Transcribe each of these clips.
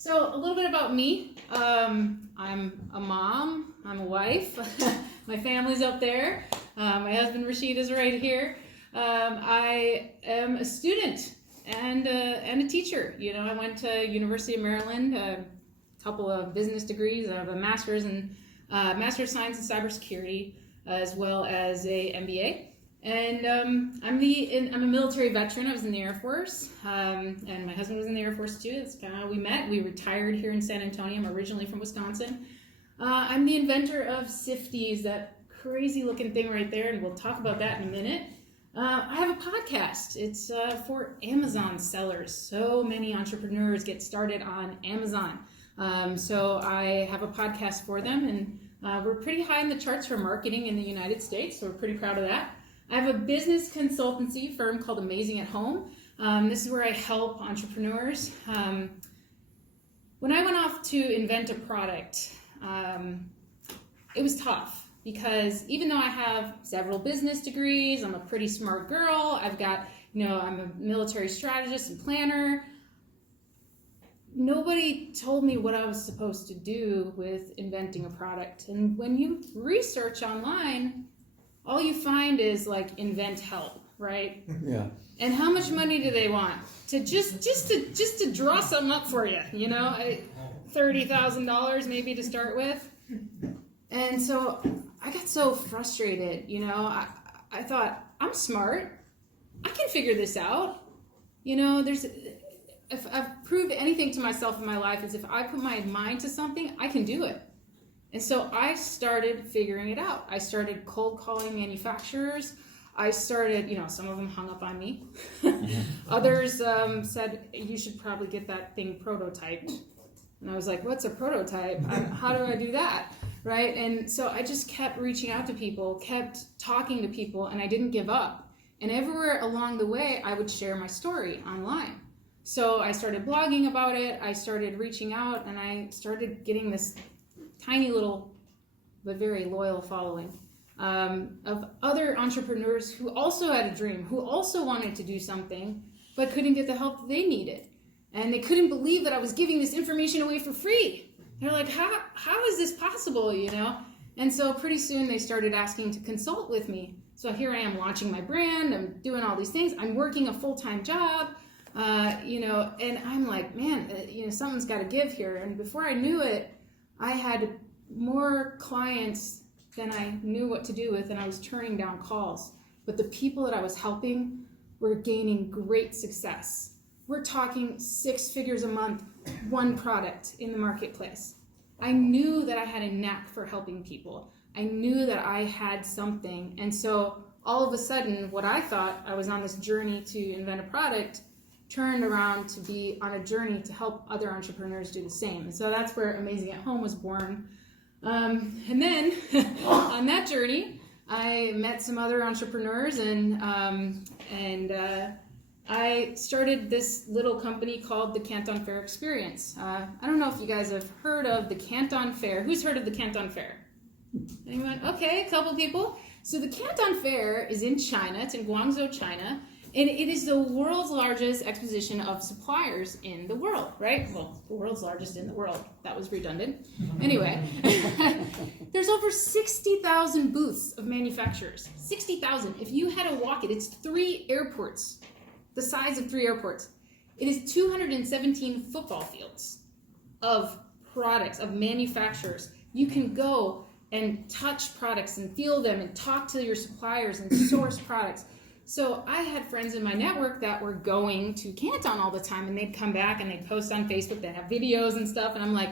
So a little bit about me. I'm a mom, I'm a wife, my family's up there. My husband Rashid is right here. I am a student and a teacher. You know, I went to University of Maryland, a couple of business degrees. I have a master's in Master's of Science in Cybersecurity, as well as a MBA. And I'm a military veteran. I was in the Air Force, and my husband was in the Air Force too. That's kind of how we met. We retired here in San Antonio. I'm originally from Wisconsin. I'm the inventor of Sifties, that crazy looking thing right there, and we'll talk about that in a minute. I have a podcast. It's for Amazon sellers. So many entrepreneurs get started on Amazon. So I have a podcast for them, and we're pretty high in the charts for marketing in the United States, so we're pretty proud of that. I have a business consultancy firm called Amazing at Home. This is where I help entrepreneurs. When I went off to invent a product, it was tough because even though I have several business degrees, I'm a pretty smart girl, I'm a military strategist and planner, nobody told me what I was supposed to do with inventing a product. And when you research online, all you find is like invent help, right? Yeah. And how much money do they want to just to draw something up for you? You know, $30,000 maybe to start with. And so I got so frustrated. You know, I thought, I'm smart. I can figure this out. You know, if I've proved anything to myself in my life is if I put my mind to something, I can do it. And so I started figuring it out. I started cold calling manufacturers. I started, some of them hung up on me. Others said, you should probably get that thing prototyped. And I was like, what's a prototype? How do I do that? Right? And so I just kept reaching out to people, kept talking to people, and I didn't give up. And everywhere along the way, I would share my story online. So I started blogging about it. I started reaching out, and I started getting this tiny little but very loyal following of other entrepreneurs who also had a dream, who also wanted to do something but couldn't get the help that they needed. And they couldn't believe that I was giving this information away for free. They're like, how is this possible, And so pretty soon they started asking to consult with me. So here I am launching my brand, I'm doing all these things, I'm working a full-time job, and I'm like, man, something's got to give here. And before I knew it, I had more clients than I knew what to do with, and I was turning down calls. But the people that I was helping were gaining great success. We're talking 6 figures a month, one product in the marketplace. I knew that I had a knack for helping people. I knew that I had something. And so all of a sudden, what I thought I was on this journey to invent a product turned around to be on a journey to help other entrepreneurs do the same. And so that's where Amazing at Home was born. And then on that journey, I met some other entrepreneurs, and I started this little company called the Canton Fair Experience. I don't know if you guys have heard of the Canton Fair. Who's heard of the Canton Fair? Anyone? Okay, a couple people. So the Canton Fair is in China. It's in Guangzhou, China. And it is the world's largest exposition of suppliers in the world, right? Well, the world's largest in the world. That was redundant. Anyway, there's over 60,000 booths of manufacturers. 60,000. If you had to walk it, it's 3 airports, the size of 3 airports. It is 217 football fields of products, of manufacturers. You can go and touch products and feel them and talk to your suppliers and source products. So I had friends in my network that were going to Canton all the time, and they'd come back and they'd post on Facebook, they'd have videos and stuff, and I'm like,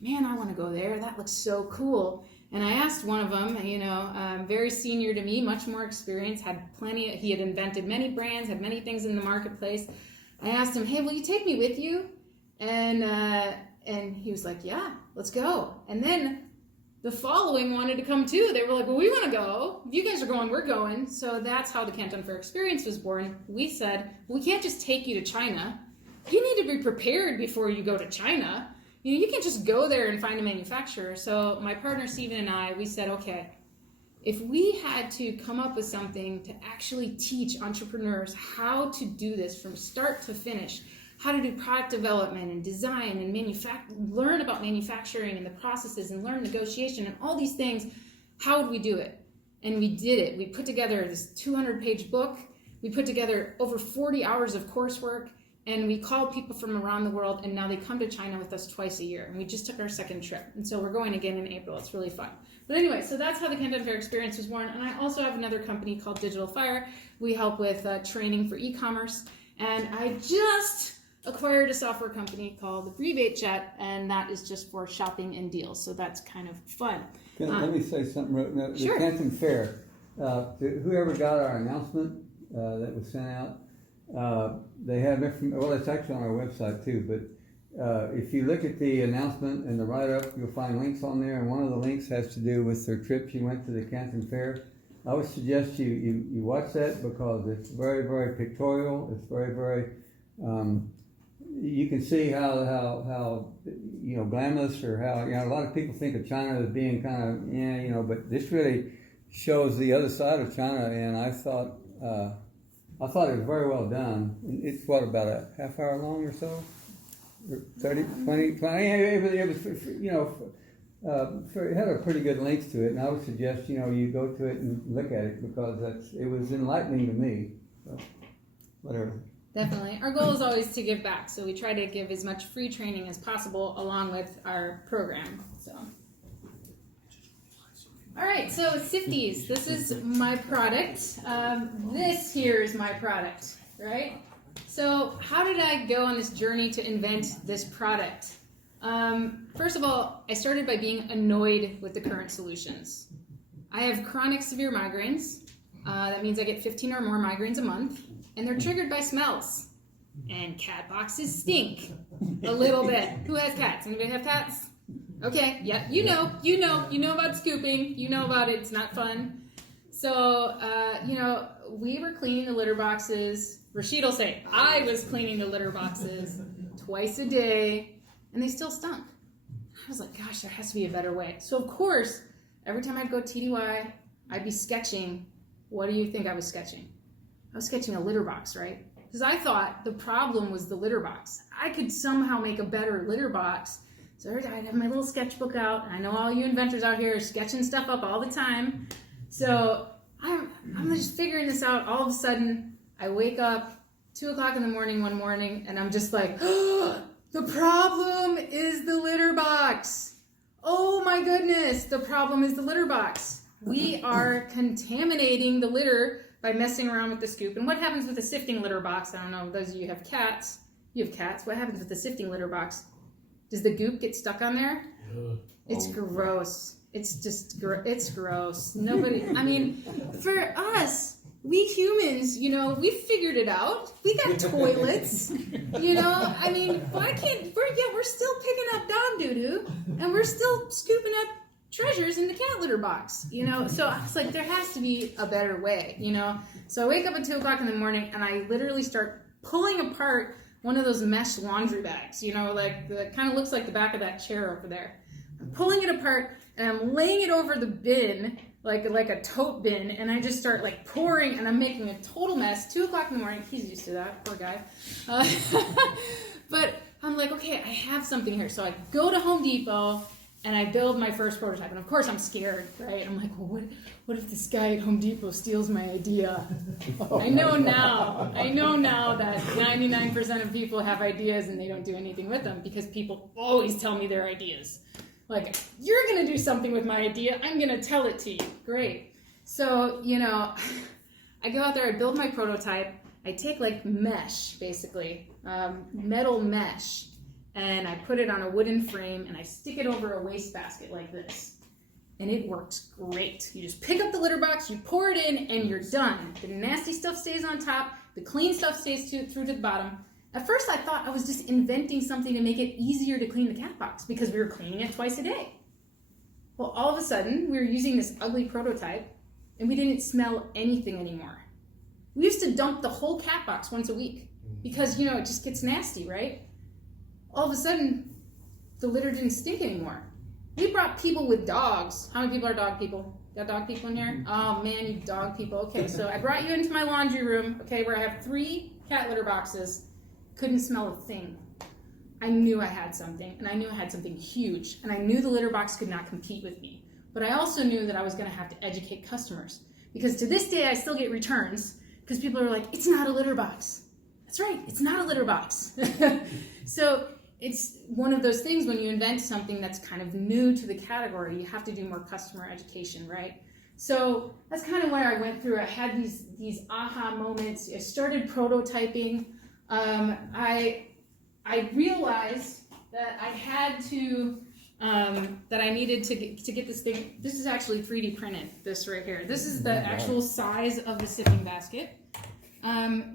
man, I want to go there. That looks so cool. And I asked one of them, very senior to me, much more experience, he had invented many brands, had many things in the marketplace. I asked him, hey, will you take me with you? And he was like, yeah, let's go. And then the following wanted to come too. They were like, well, we want to go. If you guys are going, we're going. So that's how the Canton Fair Experience was born. We said, we can't just take you to China. You need to be prepared before you go to China. You can't just go there and find a manufacturer. So my partner Steven and I, we said, okay, if we had to come up with something to actually teach entrepreneurs how to do this from start to finish, how to do product development and design and learn about manufacturing and the processes and learn negotiation and all these things. How would we do it? And we did it. We put together this 200-page book. We put together over 40 hours of coursework, and we called people from around the world, and now they come to China with us twice a year. And we just took our second trip, and so we're going again in April. It's really fun. But anyway, so that's how the Canton Fair experience was born. And I also have another company called Digital Fire. We help with training for e-commerce. And I just acquired a software company called Rebate Jet, and that is just for shopping and deals. So that's kind of fun. Let me say something. The Sure. Canton Fair, whoever got our announcement that was sent out, they have well, it's actually on our website too, but if you look at the announcement and the write-up, you'll find links on there, and one of the links has to do with their trip she went to the Canton Fair. I would suggest you watch that because it's very, very pictorial. It's very, very, you can see how glamorous, or how, a lot of people think of China as being kind of, but this really shows the other side of China, and I thought it was very well done. It's about a half hour long or so? 30, 20, it was, it had a pretty good links to it, and I would suggest, you go to it and look at it because it was enlightening to me. So, whatever. Definitely. Our goal is always to give back, so we try to give as much free training as possible along with our program. So, all right, so Sifties, this is my product. This here is my product, right? So how did I go on this journey to invent this product? First of all, I started by being annoyed with the current solutions. I have chronic severe migraines. That means I get 15 or more migraines a month, and they're triggered by smells. And cat boxes stink a little bit. Who has cats? Anybody have cats? Okay, yeah, you know about scooping, you know about it, it's not fun. So, we were cleaning the litter boxes. Rashid will say, I was cleaning the litter boxes twice a day, and they still stunk. I was like, gosh, there has to be a better way. So, of course, every time I'd go TDY, I'd be sketching. What do you think I was sketching? I was sketching a litter box, right? Because I thought the problem was the litter box. I could somehow make a better litter box. So I'd have my little sketchbook out. I know all you inventors out here are sketching stuff up all the time. So I'm just figuring this out. All of a sudden, I wake up 2 o'clock in the morning one morning, and I'm just like, oh, the problem is the litter box. Oh my goodness, the problem is the litter box. We are contaminating the litter by messing around with the scoop. And what happens with a sifting litter box? I don't know, those of you who have cats. You have cats. What happens with the sifting litter box? Does the goop get stuck on there? It's gross. It's just, it's gross. Nobody, for us, we humans, we figured it out. We got toilets, why can't, we're still picking up dog doo-doo, and we're still scooping up treasures in the cat litter box, So I was like, there has to be a better way, So I wake up at 2 o'clock in the morning, and I literally start pulling apart one of those mesh laundry bags, like that kind of looks like the back of that chair over there. I'm pulling it apart, and I'm laying it over the bin, like a tote bin, and I just start like pouring, and I'm making a total mess. 2 o'clock in the morning. He's used to that, poor guy. But I'm like, okay, I have something here. So I go to Home Depot, and I build my first prototype. And of course I'm scared, right? I'm like, well, what if this guy at Home Depot steals my idea? I know now that 99% of people have ideas and they don't do anything with them because people always tell me their ideas. Like, you're going to do something with my idea. I'm going to tell it to you. Great. So, I go out there, I build my prototype. I take like mesh, basically, metal mesh, and I put it on a wooden frame, and I stick it over a wastebasket like this. And it works great. You just pick up the litter box, you pour it in, and you're done. The nasty stuff stays on top, the clean stuff stays through to the bottom. At first, I thought I was just inventing something to make it easier to clean the cat box because we were cleaning it twice a day. Well, all of a sudden, we were using this ugly prototype, and we didn't smell anything anymore. We used to dump the whole cat box once a week because, it just gets nasty, right? All of a sudden, the litter didn't stink anymore. We brought people with dogs. How many people are dog people? Got dog people in here? Oh man, you dog people. Okay, so I brought you into my laundry room, okay, where I have 3 cat litter boxes, couldn't smell a thing. I knew I had something, and I knew I had something huge, and I knew the litter box could not compete with me. But I also knew that I was going to have to educate customers, because to this day I still get returns because people are like, it's not a litter box. That's right, it's not a litter box. So it's one of those things when you invent something that's kind of new to the category, you have to do more customer education, right? So that's kind of where I went through. I had these aha moments. I started prototyping. I realized that I had to, that I needed to get this thing. This is actually 3D printed, this right here. This is the actual size of the sipping basket.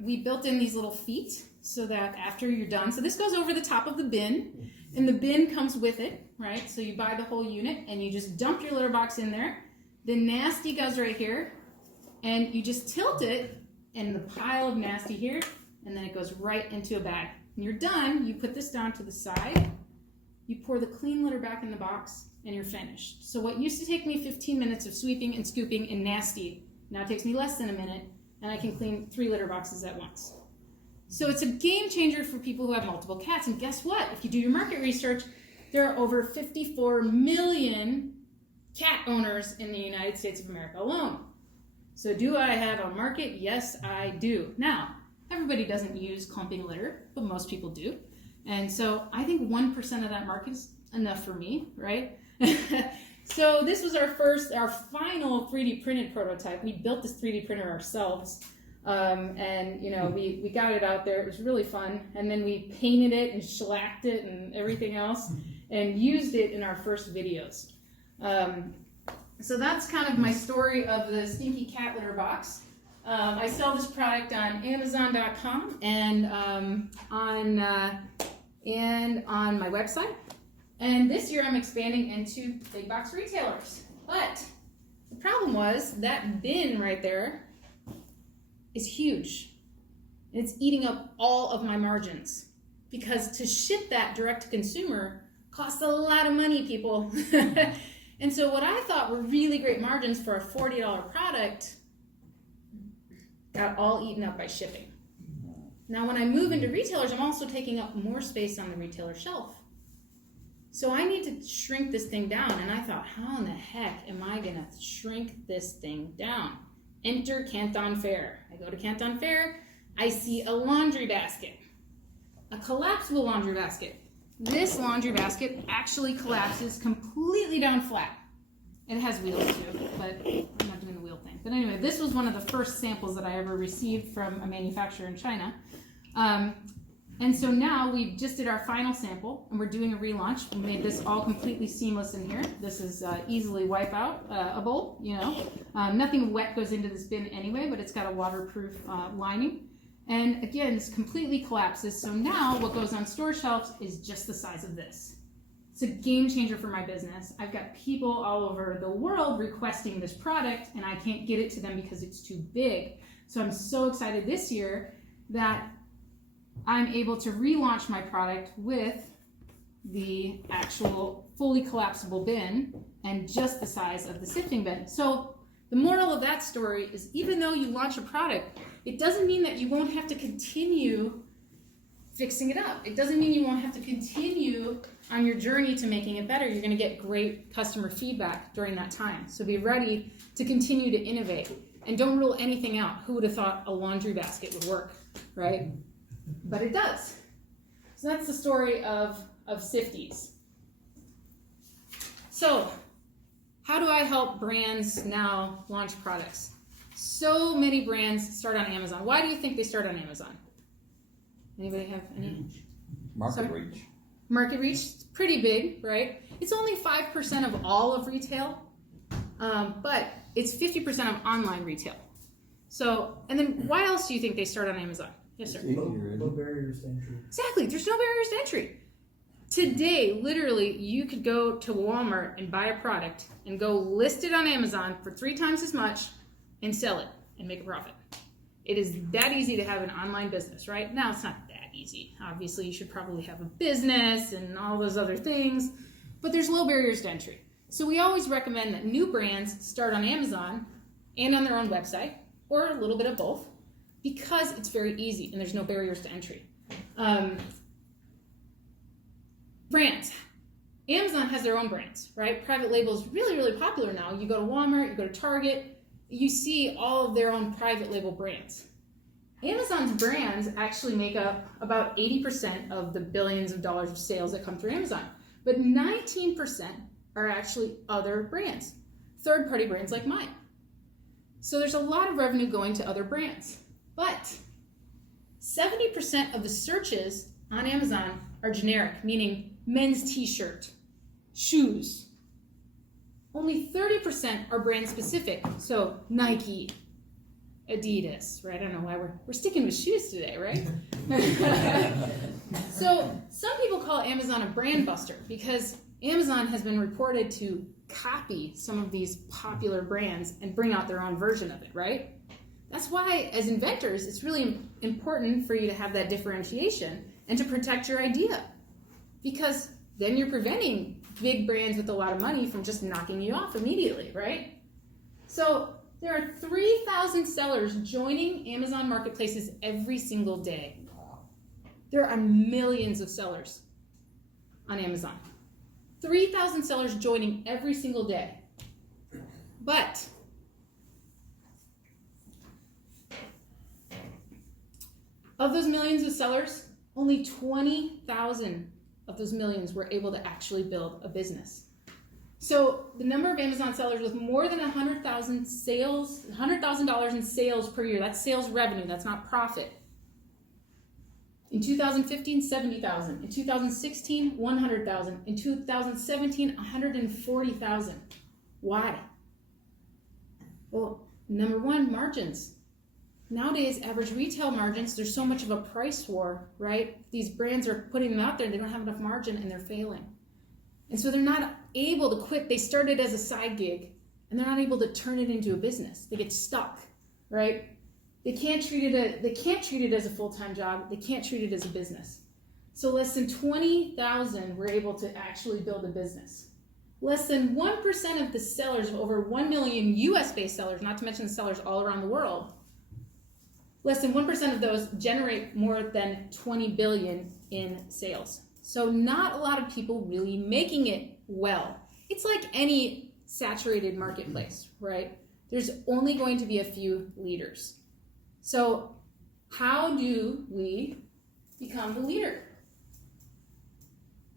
We built in these little feet so that after you're done, so this goes over the top of the bin, and the bin comes with it, right? So you buy the whole unit, and you just dump your litter box in there. The nasty goes right here, and you just tilt it, and the pile of nasty here, and then it goes right into a bag. When you're done, you put this down to the side, you pour the clean litter back in the box, and you're finished. So what used to take me 15 minutes of sweeping and scooping and nasty, now it takes me less than a minute, and I can clean 3 litter boxes at once. So it's a game changer for people who have multiple cats, and guess what? If you do your market research, there are over 54 million cat owners in the United States of America alone. So do I have a market? Yes, I do. Now, everybody doesn't use clumping litter, but most people do. And so I think 1% of that market is enough for me, right? So this was our final 3D printed prototype. We built this 3D printer ourselves. And you know, we got it out there. It was really fun. And then we painted it and shellacked it and everything else and used it in our first videos. So that's kind of my story of the stinky cat litter box. I sell this product on Amazon.com and on my website. And this year I'm expanding into big box retailers. But the problem was that bin right there is huge. It's eating up all of my margins because to ship that direct to consumer costs a lot of money, people. And so what I thought were really great margins for a $40 product got all eaten up by shipping. Now when I move into retailers, I'm also taking up more space on the retailer shelf. So I need to shrink this thing down, and I thought, how in the heck am I gonna shrink this thing down? Enter Canton Fair. I go to Canton Fair, I see a laundry basket, a collapsible laundry basket. This laundry basket actually collapses completely down flat. It has wheels too, but I'm not doing the wheel thing. But anyway, this was one of the first samples that I ever received from a manufacturer in China. And so now we just did our final sample, and we're doing a relaunch. We made this all completely seamless in here. This is easily wipe out a bowl, you know. Nothing wet goes into this bin anyway, but it's got a waterproof lining. And again, this completely collapses. So now what goes on store shelves is just the size of this. It's a game changer for my business. I've got people all over the world requesting this product, and I can't get it to them because it's too big. So I'm so excited this year that I'm able to relaunch my product with the actual fully collapsible bin and just the size of the sifting bin. So the moral of that story is even though you launch a product, it doesn't mean that you won't have to continue fixing it up. It doesn't mean you won't have to continue on your journey to making it better. You're going to get great customer feedback during that time. So be ready to continue to innovate and don't rule anything out. Who would have thought a laundry basket would work, right? But it does. So that's the story of Sifties. So how do I help brands now launch products? So many brands start on Amazon. Why do you think they start on Amazon? Anybody have any? Market reach. Market reach, it's pretty big, right? It's only 5% of all of retail, but it's 50% of online retail. So, and then why else do you think they start on Amazon? Yes, sir. Low barriers to entry. Exactly. There's no barriers to entry. Today, literally, you could go to Walmart and buy a product and go list it on Amazon for 3 times as much and sell it and make a profit. It is that easy to have an online business, right? Now, it's not that easy. Obviously, you should probably have a business and all those other things, but there's low barriers to entry. So we always recommend that new brands start on Amazon and on their own website, or a little bit of both, because it's very easy and there's no barriers to entry. Brands. Amazon has their own brands, right? Private label is really, really popular now. You go to Walmart, you go to Target, you see all of their own private label brands. Amazon's brands actually make up about 80% of the billions of dollars of sales that come through Amazon. But 19% are actually other brands, third-party brands like mine. So there's a lot of revenue going to other brands. But 70% of the searches on Amazon are generic, meaning men's t-shirt, shoes. Only 30% are brand specific, so Nike, Adidas, right? I don't know why we're sticking with shoes today, right? So some people call Amazon a brand buster because Amazon has been reported to copy some of these popular brands and bring out their own version of it, right? That's why, as inventors, it's really important for you to have that differentiation and to protect your idea, because then you're preventing big brands with a lot of money from just knocking you off immediately, right? So there are 3,000 sellers joining Amazon marketplaces every single day. There are millions of sellers on Amazon. 3,000 sellers joining every single day. But of those millions of sellers, only 20,000 of those millions were able to actually build a business. So the number of Amazon sellers with more than $100,000 in sales per year, that's sales revenue, that's not profit. In 2015, 70,000. In 2016, 100,000. In 2017, 140,000. Why? Well, number one, margins. Nowadays, average retail margins, there's so much of a price war, right? These brands are putting them out there, they don't have enough margin and they're failing. And so they're not able to quit. They started as a side gig and they're not able to turn it into a business. They get stuck, right? They can't treat it as a full-time job. They can't treat it as a business. So less than 20,000 were able to actually build a business. Less than 1% of the sellers of over 1 million US-based sellers, not to mention the sellers all around the world, less than 1% of those generate more than 20 billion in sales. So not a lot of people really making it well. It's like any saturated marketplace, right? There's only going to be a few leaders. So how do we become the leader?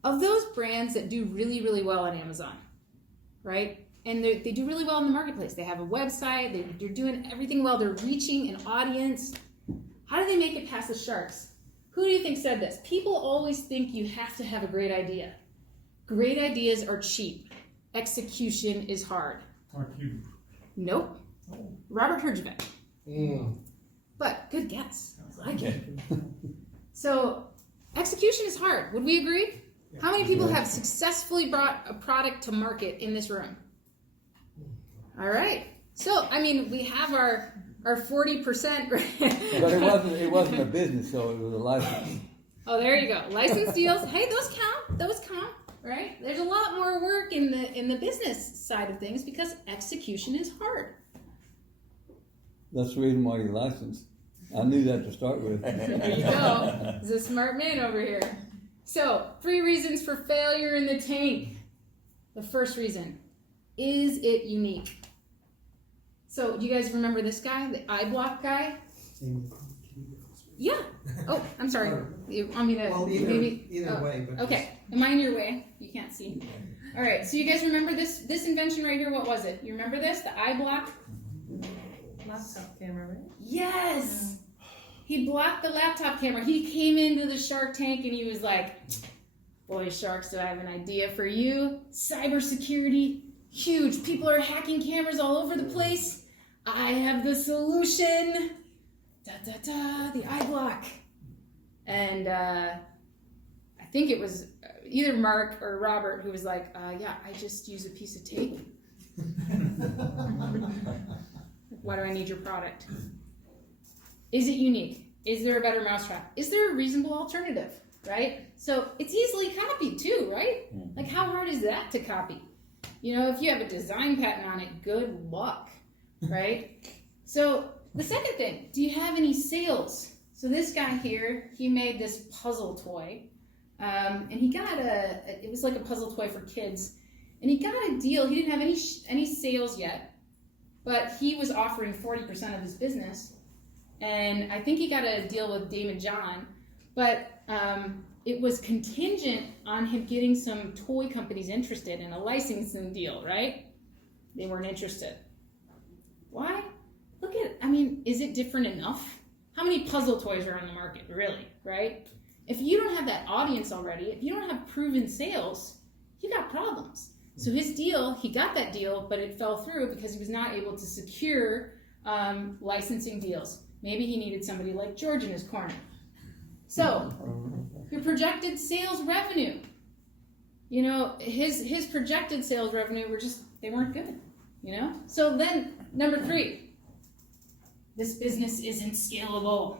Of those brands that do really, really well on Amazon, right? And they do really well in the marketplace. They have a website, they're doing everything well, they're reaching an audience. How do they make it past the sharks? Who do you think said this? People always think you have to have a great idea. Great ideas are cheap. Execution is hard. Aren't you? Nope. Oh. Robert Herjavec. But good guess. I like it. So execution is hard. Would we agree? Yeah. How many people have successfully brought a product to market in this room? All right. So, I mean, we have our 40%. But it wasn't a business, so it was a license. Oh, there you go. License deals. Hey, those count. Those count, right? There's a lot more work in the business side of things because execution is hard. That's the reason why you licensed. I knew that to start with. There you go. He's a smart man over here. So, 3 reasons for failure in the tank. The first reason, is it unique? So, do you guys remember this guy, the iBlock guy? Yeah. Oh, I'm sorry. You want me to Either way. But Okay. Am I in your way? You can't see. All right. So you guys remember this invention right here? What was it? You remember this? The iBlock? Laptop camera, right? Yes. He blocked the laptop camera. He came into the Shark Tank and he was like, "Boy, sharks, do I have an idea for you? Cybersecurity, huge. People are hacking cameras all over the place. I have the solution. The iBlock." And I think it was either Mark or Robert who was like, "Yeah, I just use a piece of tape. Why do I need your product? Is it unique? Is there a better mousetrap? Is there a reasonable alternative?" Right? So it's easily copied too, right? Like, how hard is that to copy? You know, if you have a design patent on it, good luck, right? So the second thing, do you have any sales? So this guy here, he made this puzzle toy, and he got it was like a puzzle toy for kids, and he got a deal. He didn't have any sales yet, but he was offering 40% of his business, and I think he got a deal with David John, but it was contingent on him getting some toy companies interested in a licensing deal, right? They weren't interested. Why? Is it different enough? How many puzzle toys are on the market, really, right? If you don't have that audience already, if you don't have proven sales, you got problems. So his deal, he got that deal, but it fell through because he was not able to secure licensing deals. Maybe he needed somebody like George in his corner. So, your projected sales revenue. His projected sales revenue they weren't good, So then, number 3, this business isn't scalable.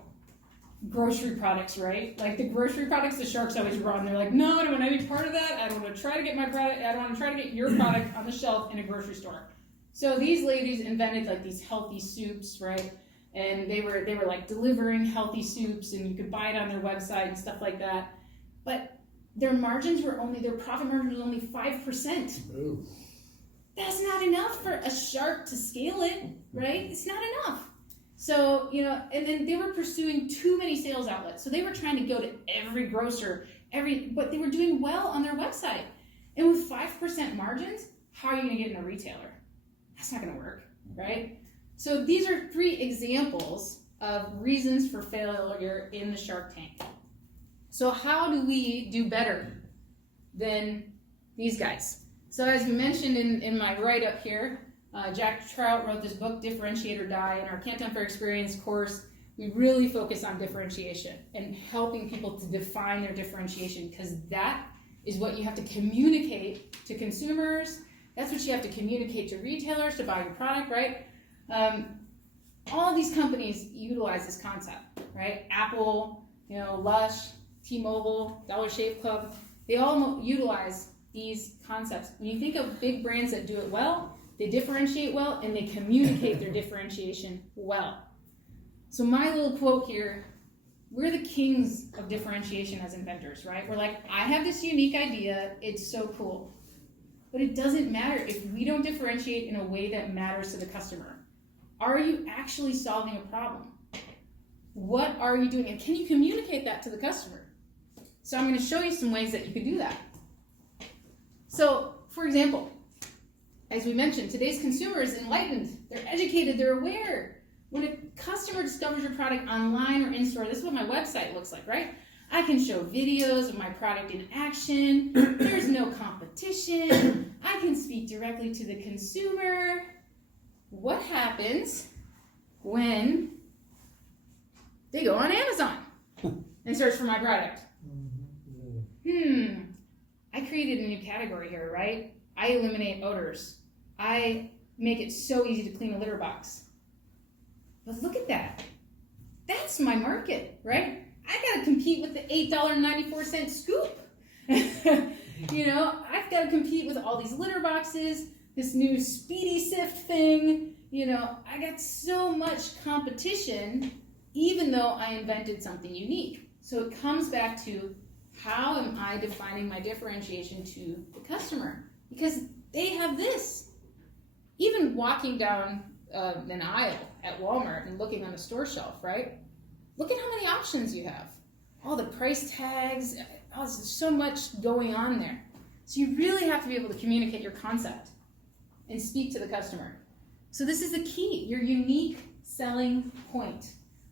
Grocery products, right? Like the grocery products, the sharks always run. They're like, no, I don't want any part of that. I don't want to try to get my product. I don't want to try to get your product on the shelf in a grocery store. So these ladies invented like these healthy soups, right? And they were like delivering healthy soups, and you could buy it on their website and stuff like that. But their profit margin was only 5%. Ooh. That's not enough for a shark to scale it, right? It's not enough. So, and then they were pursuing too many sales outlets. So they were trying to go to every grocer, but they were doing well on their website. And with 5% margins, how are you going to get in a retailer? That's not going to work, right? So these are 3 examples of reasons for failure in the Shark Tank. So how do we do better than these guys? So as we mentioned in my write-up here, Jack Trout wrote this book, Differentiate or Die. In our Canton for Experience course, we really focus on differentiation and helping people to define their differentiation, because that is what you have to communicate to consumers. That's what you have to communicate to retailers to buy your product, right? All of these companies utilize this concept, right? Apple, Lush, T-Mobile, Dollar Shave Club, they all utilize these concepts. When you think of big brands that do it well, they differentiate well, and they communicate their differentiation well. So my little quote here, we're the kings of differentiation as inventors, right? We're like, I have this unique idea, it's so cool. But it doesn't matter if we don't differentiate in a way that matters to the customer. Are you actually solving a problem? What are you doing? And can you communicate that to the customer? So I'm going to show you some ways that you could do that. So, for example, as we mentioned, today's consumer is enlightened. They're educated, they're aware. When a customer discovers your product online or in-store, this is what my website looks like, right? I can show videos of my product in action. There's no competition. I can speak directly to the consumer. What happens when they go on Amazon and search for my product? I created a new category here, right? I eliminate odors. I make it so easy to clean a litter box. But look at that. That's my market, right? I gotta compete with the $8.94 scoop. I've gotta compete with all these litter boxes, this new Speedy Sift thing. I got so much competition, even though I invented something unique. So it comes back to, how am I defining my differentiation to the customer? Because they have this. Even walking down an aisle at Walmart and looking on the store shelf, right? Look at how many options you have. All the price tags, there's so much going on there. So you really have to be able to communicate your concept and speak to the customer. So this is the key, your unique selling point.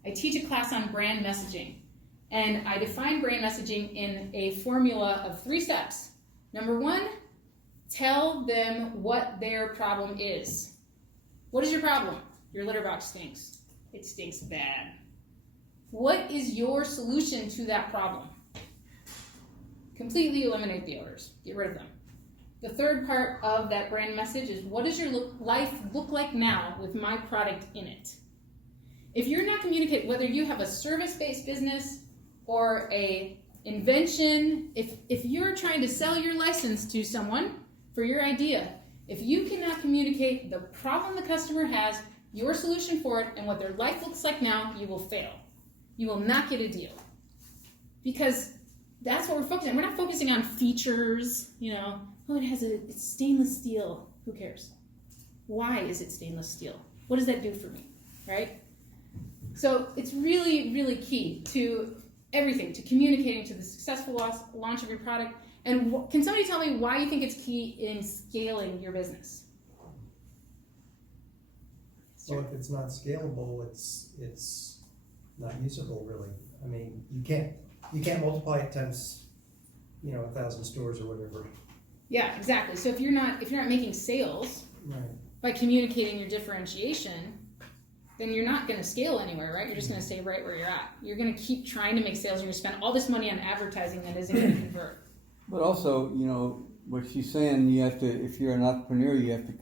I teach a class on brand messaging, and I define brand messaging in a formula of 3 steps. Number 1, tell them what their problem is. What is your problem? Your litter box stinks. It stinks bad. What is your solution to that problem? Completely eliminate the odors. Get rid of them. The third part of that brand message is, what does your life look like now with my product in it? If you're not communicating, whether you have a service-based business or a invention, if you're trying to sell your license to someone for your idea, if you cannot communicate the problem the customer has, your solution for it, and what their life looks like now, you will fail. you will not get a deal. Because that's what we're focusing on. We're not focusing on features, oh, it's stainless steel. Who cares? Why is it stainless steel? What does that do for me, right? So it's really, really key to everything, to communicating to the successful launch of your product. And can somebody tell me why you think it's key in scaling your business? So if it's not scalable, it's not usable, really. I mean, you can't multiply it times 1,000 stores or whatever. Yeah, exactly. So if you're not making sales Right. by communicating your differentiation, then you're not going to scale anywhere, right? You're just going to stay right where you're at. You're going to keep trying to make sales. You're going to spend all this money on advertising that isn't going to convert. But also, what she's saying, you have to, if you're an entrepreneur, you have to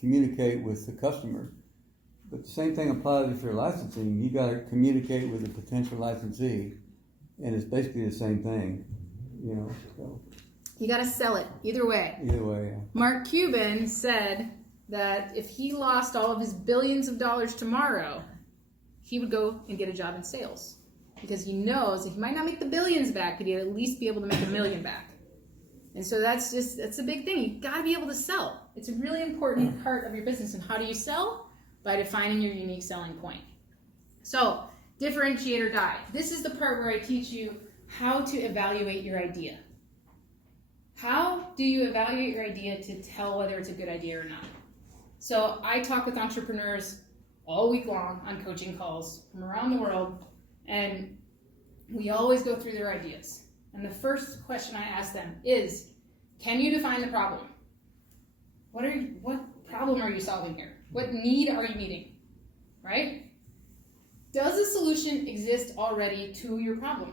communicate with the customer. But the same thing applies if you're licensing. You got to communicate with a potential licensee, and it's basically the same thing, So You got to sell it either way. either way, yeah. Mark Cuban said that if he lost all of his billions of dollars tomorrow, he would go and get a job in sales, because he knows that he might not make the billions back, but he'd at least be able to make $1 million back. And so that's a big thing. You got to be able to sell. It's a really important part of your business. And how do you sell? By defining your unique selling point. So, differentiate or die. This is the part where I teach you how to evaluate your idea. How do you evaluate your idea to tell whether it's a good idea or not? So I talk with entrepreneurs all week long on coaching calls from around the world, and we always go through their ideas. And the first question I ask them is, can you define the problem? What problem are you solving here? What need are you meeting? Right? Does a solution exist already to your problem?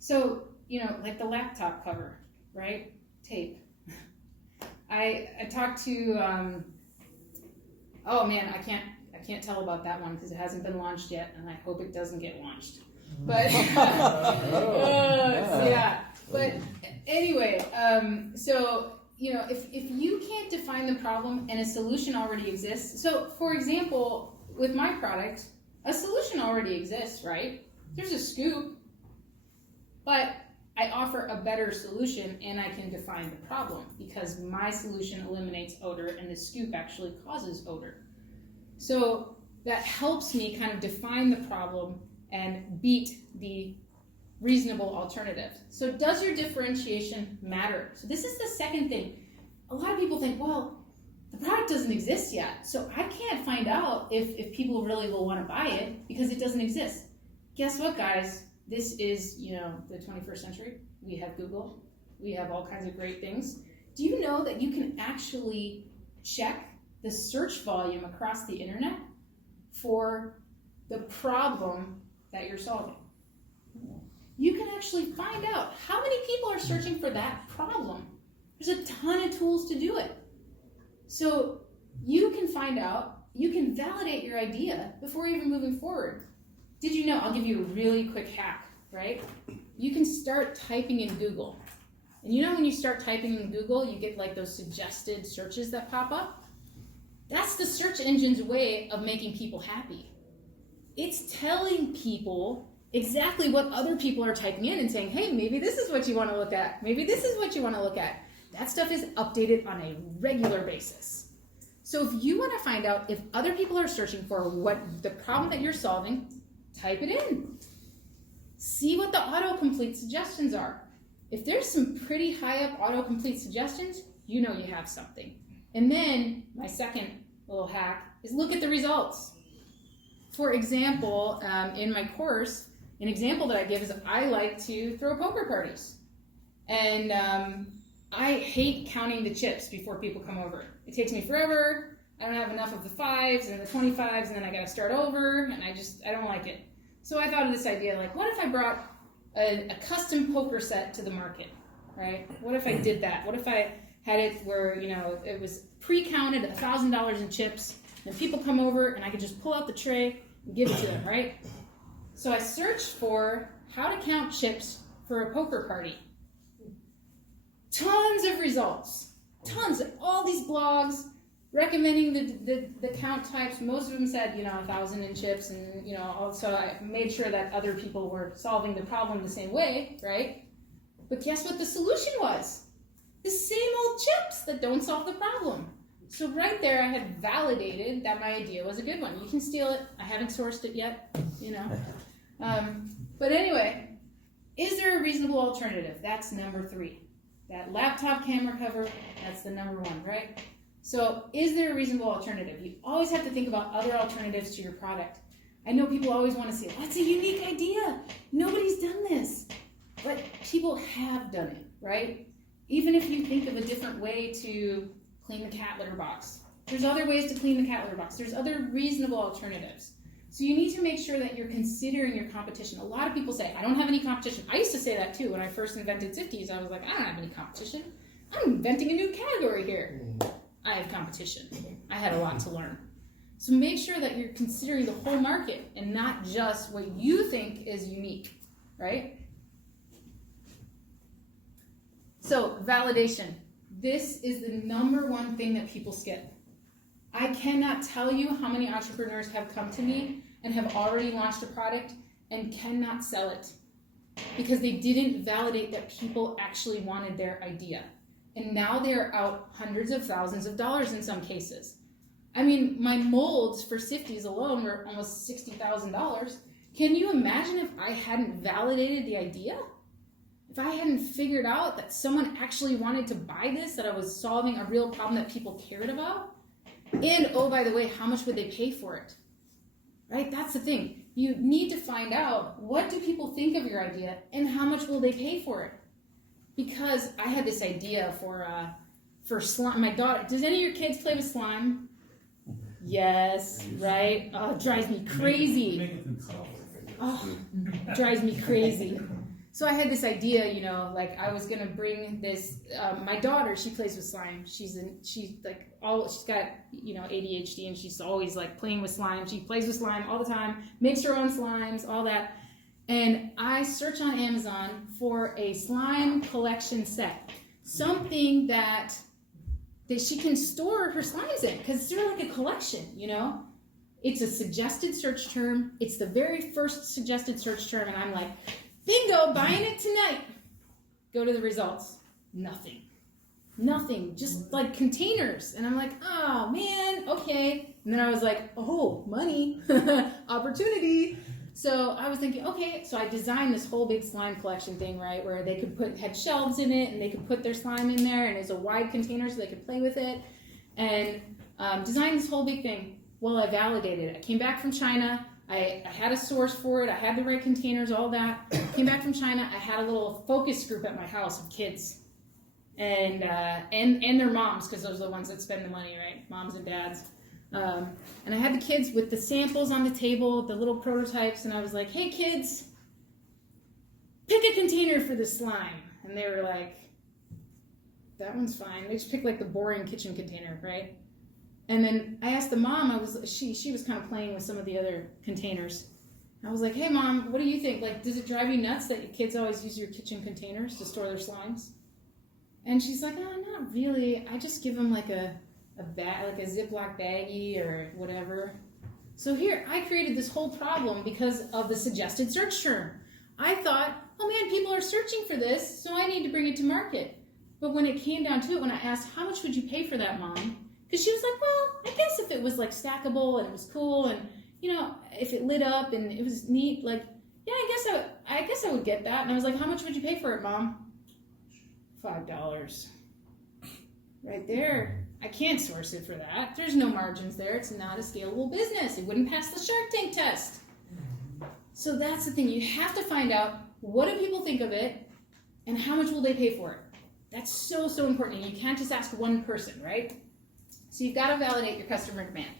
So, like the laptop cover, right? Tape. I talked to, oh man, I can't tell about that one because it hasn't been launched yet, and I hope it doesn't get launched. But yeah. But anyway, so if you can't define the problem and a solution already exists. So for example, with my product, a solution already exists, right? There's a scoop, but I offer a better solution and I can define the problem because my solution eliminates odor and the scoop actually causes odor. So that helps me kind of define the problem and beat the reasonable alternative. So does your differentiation matter? So this is the second thing. A lot of people think, well, the product doesn't exist yet, so I can't find out if people really will want to buy it because it doesn't exist. Guess what, guys? This is, the 21st century. We have Google. We have all kinds of great things. Do you know that you can actually check the search volume across the internet for the problem that you're solving? You can actually find out how many people are searching for that problem. There's a ton of tools to do it. So you can find out, you can validate your idea before even moving forward. Did you know, I'll give you a really quick hack, right? You can start typing in Google. And when you start typing in Google, you get like those suggested searches that pop up. That's the search engine's way of making people happy. It's telling people exactly what other people are typing in and saying, hey, maybe this is what you want to look at. Maybe this is what you want to look at. That stuff is updated on a regular basis. So if you want to find out if other people are searching for what the problem that you're solving, type it in. See what the autocomplete suggestions are. If there's some pretty high up autocomplete suggestions, you have something. And then my second little hack is look at the results. For example, in my course, an example that I give is I like to throw poker parties. And I hate counting the chips before people come over. It takes me forever. I don't have enough of the 5s and the 25s, and then I got to start over, and I don't like it. So I thought of this idea, like, what if I brought a custom poker set to the market, right? What if I did that? What if I had it where, it was pre-counted $1,000 in chips, and people come over, and I could just pull out the tray and give it to them, right? So I searched for how to count chips for a poker party. Tons of results. Tons of all these blogs, recommending the count types. Most of them said, 1,000 in chips, and also I made sure that other people were solving the problem the same way, right? But guess what the solution was? The same old chips that don't solve the problem. So right there, I had validated that my idea was a good one. You can steal it. I haven't sourced it yet, But anyway, is there a reasonable alternative? That's number 3. That laptop camera cover, that's the number 1, right? So is there a reasonable alternative? You always have to think about other alternatives to your product. I know people always want to say, that's a unique idea. Nobody's done this. But people have done it, right? Even if you think of a different way to clean the cat litter box. There's other ways to clean the cat litter box. There's other reasonable alternatives. So you need to make sure that you're considering your competition. A lot of people say, I don't have any competition. I used to say that too when I first invented Sifties. I was like, I don't have any competition. I'm inventing a new category here. I have competition. I had a lot to learn. So make sure that you're considering the whole market and not just what you think is unique, right? So validation. This is the number 1 thing that people skip. I cannot tell you how many entrepreneurs have come to me and have already launched a product and cannot sell it because they didn't validate that people actually wanted their idea. And now they're out hundreds of thousands of dollars in some cases. I mean, my molds for Sifties alone were almost $60,000. Can you imagine if I hadn't validated the idea? If I hadn't figured out that someone actually wanted to buy this, that I was solving a real problem that people cared about? And, oh, by the way, how much would they pay for it? Right? That's the thing. You need to find out, what do people think of your idea and how much will they pay for it? Because I had this idea for slime. My daughter, does any of your kids play with slime? Yes, right? Oh, it drives me crazy. Oh, it drives me crazy. So I had this idea, I was gonna bring this. My daughter, she plays with slime. She's got ADHD, and she's always like playing with slime. She plays with slime all the time, makes her own slimes, all that. And I search on Amazon for a slime collection set, something that she can store her slimes in, because they're like a collection, It's a suggested search term. It's the very first suggested search term, and I'm like, bingo, buying it tonight. Go to the results. Nothing. Just like containers. And I'm like, oh man, okay. And then I was like, oh, money, opportunity. So I was thinking, okay, so I designed this whole big slime collection thing, right, where they had shelves in it, and they could put their slime in there, and it was a wide container so they could play with it, and designed this whole big thing. Well, I validated it. I came back from China. I had a source for it. I had the right containers, all that. Came back from China. I had a little focus group at my house of kids, and their moms, because those are the ones that spend the money, right? Moms and dads. And I had the kids with the samples on the table, the little prototypes, and I was like, hey kids, pick a container for the slime. And they were like, that one's fine. They just picked like the boring kitchen container, right? And then I asked the mom, she was kind of playing with some of the other containers. I was like, hey mom, what do you think? Like, does it drive you nuts that your kids always use your kitchen containers to store their slimes? And she's like, oh, not really. I just give them like a bag, like a Ziploc baggie or whatever. So here, I created this whole problem because of the suggested search term. I thought, oh man, people are searching for this, so I need to bring it to market. But when it came down to it, when I asked, how much would you pay for that, mom? Because she was like, well, I guess if it was like stackable and it was cool and, if it lit up and it was neat, like, yeah, I guess I would get that. And I was like, how much would you pay for it, mom? $5. Right there. I can't source it for that. There's no margins there. It's not a scalable business. It wouldn't pass the Shark Tank test. So that's the thing. You have to find out, what do people think of it and how much will they pay for it? That's so, so important. And you can't just ask one person, right? So you've got to validate your customer demand.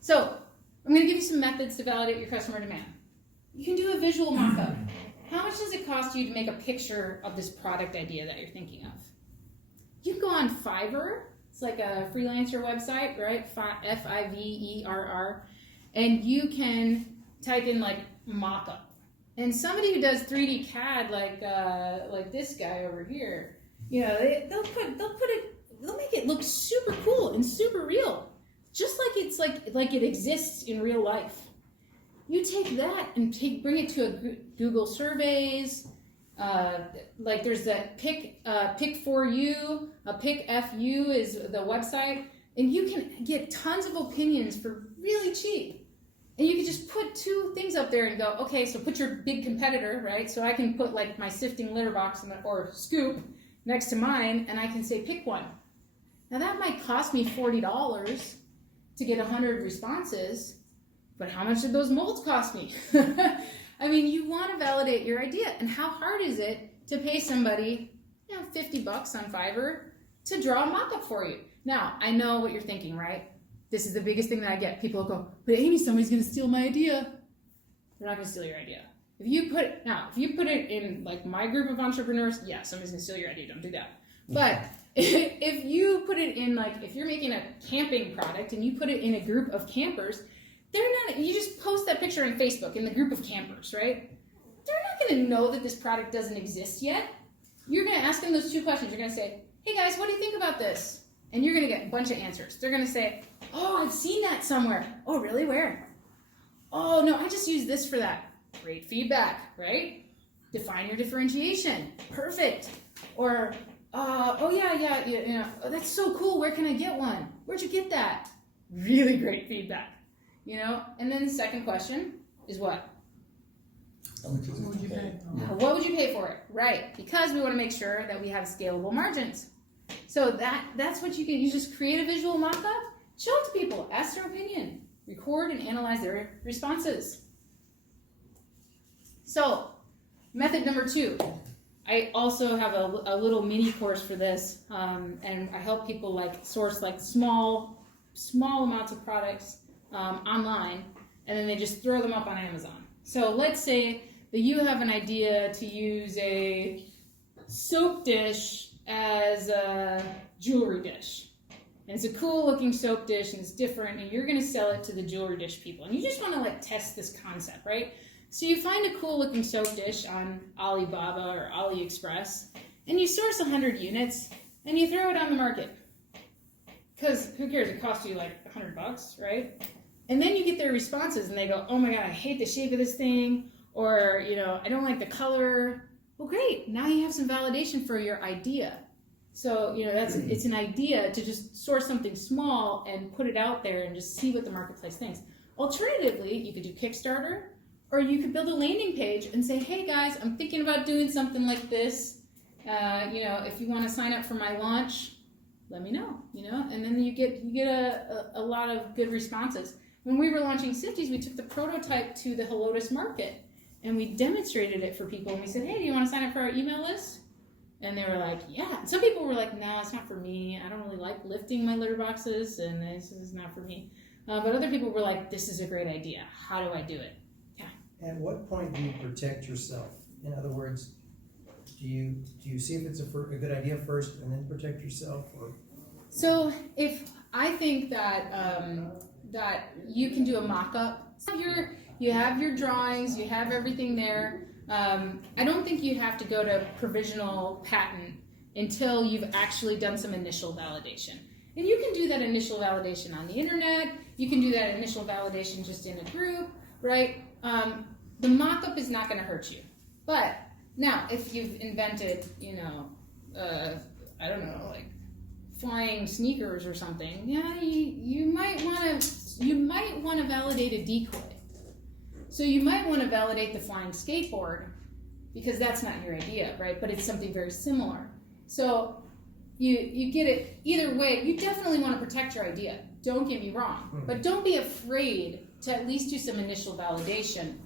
So I'm going to give you some methods to validate your customer demand. You can do a visual mock-up. How much does it cost you to make a picture of this product idea that you're thinking of? You can go on Fiverr. It's like a freelancer website, right? Fiverr. And you can type in like mock-up. And somebody who does 3D CAD like this guy over here, they'll put they'll make it look super cool and super real, just like it's like it exists in real life. You take that and bring it to a Google surveys. Like there's that pick for you, a pick FU is the website, and you can get tons of opinions for really cheap. And you can just put 2 things up there and go, okay, so put your big competitor, right? So I can put like my sifting litter box or scoop next to mine, and I can say pick one. Now that might cost me $40 to get 100 responses, but how much did those molds cost me? I mean, you want to validate your idea, and how hard is it to pay somebody, $50 on Fiverr to draw a mock-up for you? Now, I know what you're thinking, right? This is the biggest thing that I get. People go, but Amy, somebody's going to steal my idea. They're not going to steal your idea. If you put it in like my group of entrepreneurs, yeah, somebody's going to steal your idea. Don't do that. But if you put it in, like, if you're making a camping product and you put it in a group of campers, you just post that picture on Facebook in the group of campers, right? They're not going to know that this product doesn't exist yet. You're going to ask them those 2 questions. You're going to say, hey guys, what do you think about this? And you're going to get a bunch of answers. They're going to say, oh, I've seen that somewhere. Oh, really? Where? Oh, no, I just used this for that. Great feedback, right? Define your differentiation. Perfect. Or, oh, yeah, oh, that's so cool. Where can I get one? Where'd you get that? Really great feedback, And then the second question is what? What would you pay? What would you pay for it? Right, because we want to make sure that we have scalable margins. So that's what you can. You just create a visual mock-up, show it to people, ask their opinion, record and analyze their responses. So, method number 2. I also have a little mini course for this, and I help people source small amounts of products online, and then they just throw them up on Amazon. So let's say that you have an idea to use a soap dish as a jewelry dish. And it's a cool looking soap dish and it's different, and you're going to sell it to the jewelry dish people. And you just want to test this concept, right? So you find a cool looking soap dish on Alibaba or AliExpress, and you source 100 units and you throw it on the market. Because who cares? It costs you $100, right? And then you get their responses and they go, oh my God, I hate the shape of this thing, or I don't like the color. Well, great. Now you have some validation for your idea. So, it's an idea to just source something small and put it out there and just see what the marketplace thinks. Alternatively, you could do Kickstarter, or you could build a landing page and say, hey guys, I'm thinking about doing something like this. If you want to sign up for my launch, let me know, and then you get a lot of good responses. When we were launching Sifties, we took the prototype to the Helotus market and we demonstrated it for people, and we said, hey, do you want to sign up for our email list? And they were like, yeah. And some people were like, no, it's not for me. I don't really like lifting my litter boxes, and this is not for me. But other people were like, this is a great idea. How do I do it? Yeah. At what point do you protect yourself? In other words, do you see if it's a good idea first and then protect yourself? Or? So if I think that that you can do a mock-up, you have your drawings, you have everything there. I don't think you have to go to provisional patent until you've actually done some initial validation. And you can do that initial validation on the internet. You can do that initial validation just in a group, right? The mock-up is not going to hurt you. But now, if you've invented, I don't know, flying sneakers or something, yeah, you might want to validate a decoy. So you might want to validate the flying skateboard because that's not your idea, right? But it's something very similar. So you get it either way. You definitely want to protect your idea. Don't get me wrong, but don't be afraid to at least do some initial validation,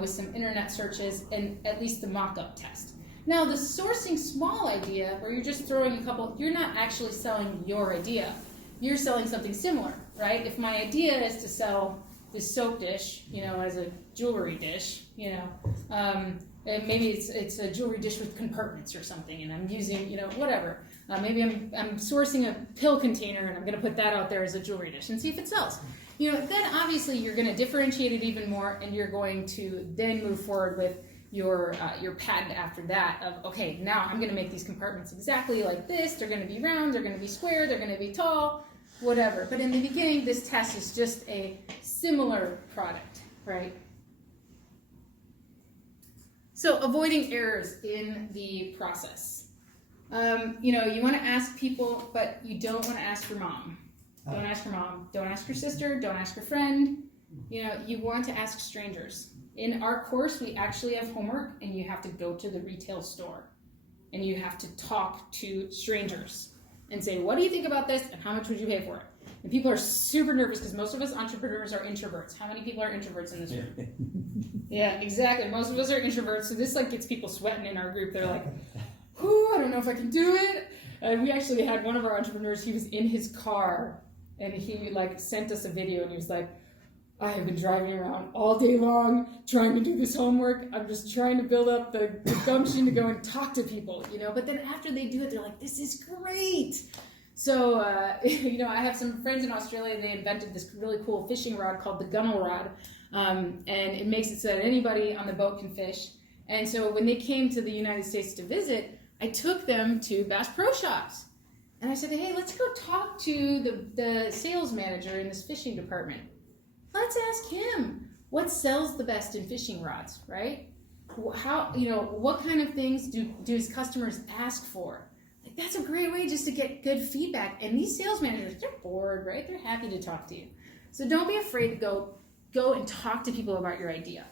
with some internet searches and at least the mock-up test. Now, the sourcing small idea, where you're just throwing you're not actually selling your idea. You're selling something similar, right? If my idea is to sell this soap dish, as a jewelry dish, and maybe it's a jewelry dish with compartments or something, and I'm using, whatever. Maybe I'm sourcing a pill container and I'm going to put that out there as a jewelry dish and see if it sells. Then obviously you're going to differentiate it even more, and you're going to then move forward with your patent after that of, okay, now I'm going to make these compartments exactly like this. They're going to be round, they're going to be square, they're going to be tall, whatever. But in the beginning, this test is just a similar product, right? So avoiding errors in the process. You know, you want to ask people, but you don't want to ask your mom. Don't ask your mom. Don't ask your sister. Don't ask your friend. You know, you want to ask strangers. In our course, we actually have homework, and you have to go to the retail store, and you have to talk to strangers and say, what do you think about this, and how much would you pay for it? And people are super nervous because most of us entrepreneurs are introverts. How many people are introverts in this room? Yeah, exactly. Most of us are introverts, so this like gets people sweating in our group. They're like, "Whoo, I don't know if I can do it." And we actually had one of our entrepreneurs. He was in his car, and he like sent us a video, and he was like, I have been driving around all day long trying to do this homework. I'm just trying to build up the gumption to go and talk to people, you know. But then after they do it, they're like, this is great. So, you know, I have some friends in Australia. They invented this really cool fishing rod called the gunnel rod. And it makes it so that anybody on the boat can fish. And so when they came to the United States to visit, I took them to Bass Pro Shops. And I said, hey, let's go talk to the sales manager in this fishing department. Let's ask him what sells the best in fishing rods, right? How, you know, what kind of things do his customers ask for? Like, that's a great way just to get good feedback. And these sales managers, they're bored, right? They're happy to talk to you. So don't be afraid to go and talk to people about your idea.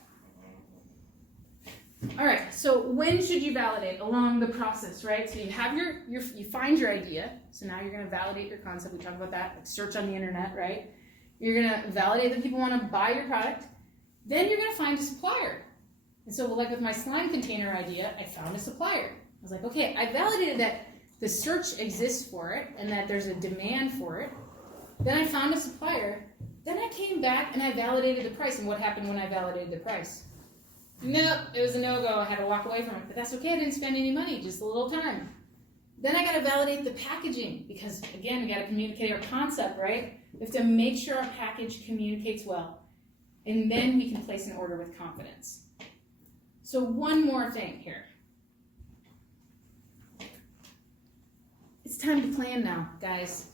All right, so when should you validate along the process, right? So you have you find your idea. So now you're going to validate your concept. We talked about that, like search on the internet, right? You're going to validate that people want to buy your product. Then you're going to find a supplier. And so like with my slime container idea, I found a supplier. I was like, okay, I validated that the search exists for it and that there's a demand for it. Then I found a supplier. Then I came back and I validated the price. And what happened when I validated the price? Nope, it was a no-go. I had to walk away from it. But that's okay. I didn't spend any money, just a little time. Then I got to validate the packaging because, again, we got to communicate our concept, right? We have to make sure our package communicates well. And then we can place an order with confidence. So one more thing here. It's time to plan now, guys.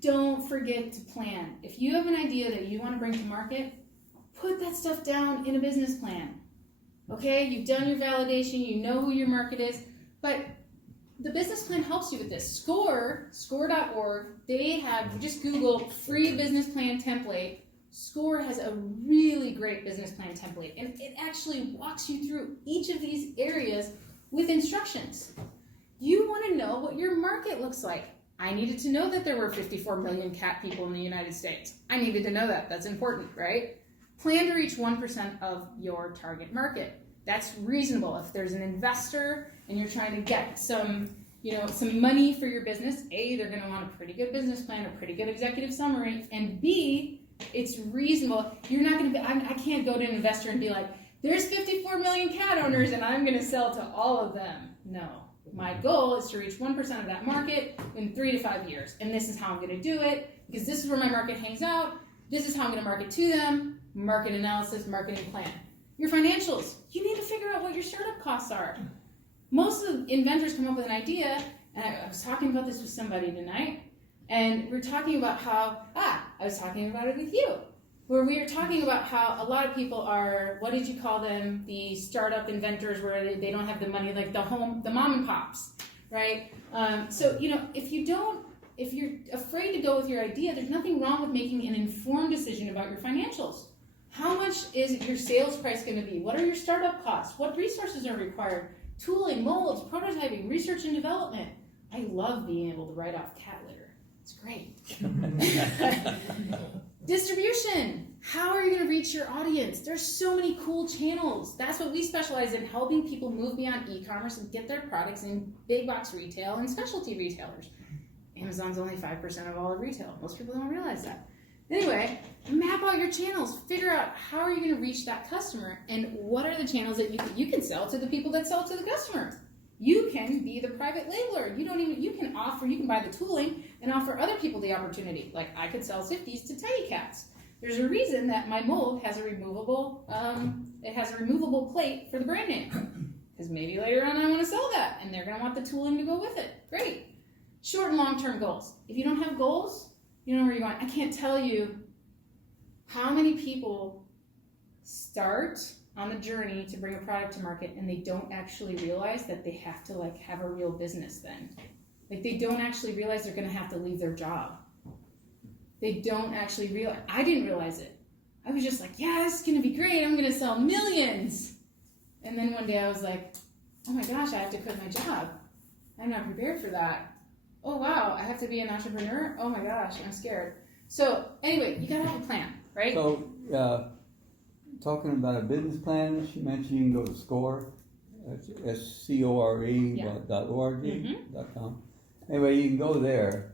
Don't forget to plan. If you have an idea that you want to bring to market, put that stuff down in a business plan. Okay, you've done your validation, you know who your market is, but the business plan helps you with this. Score.org, they have, just Google free business plan template. Score has a really great business plan template, and it actually walks you through each of these areas with instructions. You want to know what your market looks like. I needed to know that there were 54 million cat people in the United States. I needed to know that. That's important, right? Plan to reach 1% of your target market. That's reasonable. If there's an investor and you're trying to get some money for your business, A, they're going to want a pretty good business plan, a pretty good executive summary, and B, it's reasonable. You're not going to be, I can't go to an investor and be like, there's 54 million cat owners and I'm going to sell to all of them. No. My goal is to reach 1% of that market in 3 to 5 years. And this is how I'm going to do it because this is where my market hangs out. This is how I'm going to market to them. Market analysis, marketing plan. Your financials. You need to figure out what your startup costs are. Most of the inventors come up with an idea, and I was talking about this with somebody tonight, and we're talking about how, I was talking about it with you, where we were talking about how a lot of people are, what did you call them, the startup inventors where they don't have the money, like the mom and pops, right? So, you know, if you're afraid to go with your idea, there's nothing wrong with making an informed decision about your financials. How much is your sales price going to be? What are your startup costs? What resources are required? Tooling, molds, prototyping, research and development. I love being able to write off cat litter. It's great. Distribution. How are you going to reach your audience? There's so many cool channels. That's what we specialize in, helping people move beyond e-commerce and get their products in big box retail and specialty retailers. Amazon's only 5% of all of retail. Most people don't realize that. Anyway, map out your channels. Figure out how are you going to reach that customer and what are the channels that you can sell to the people that sell to the customer. You can be the private labeler. You can buy the tooling and offer other people the opportunity. Like I could sell Sifties to tiny cats. There's a reason that my mold has a removable it has a removable plate for the brand name. Because maybe later on I want to sell that, and they're going to want the tooling to go with it. Great. Short and long-term goals. If you don't have goals, you don't know where you're going. I can't tell you how many people start on the journey to bring a product to market and they don't actually realize that they have to like have a real business then. Like they don't actually realize they're going to have to leave their job. They don't actually realize. I didn't realize it. I was just like, yeah, this is going to be great. I'm going to sell millions. And then one day I was like, oh my gosh, I have to quit my job. I'm not prepared for that. Oh wow, I have to be an entrepreneur? Oh my gosh, I'm scared. So anyway, you got to have a plan, right? So, talking about a business plan, she mentioned you can go to SCORE, SCORE.org.com. Anyway, you can go there,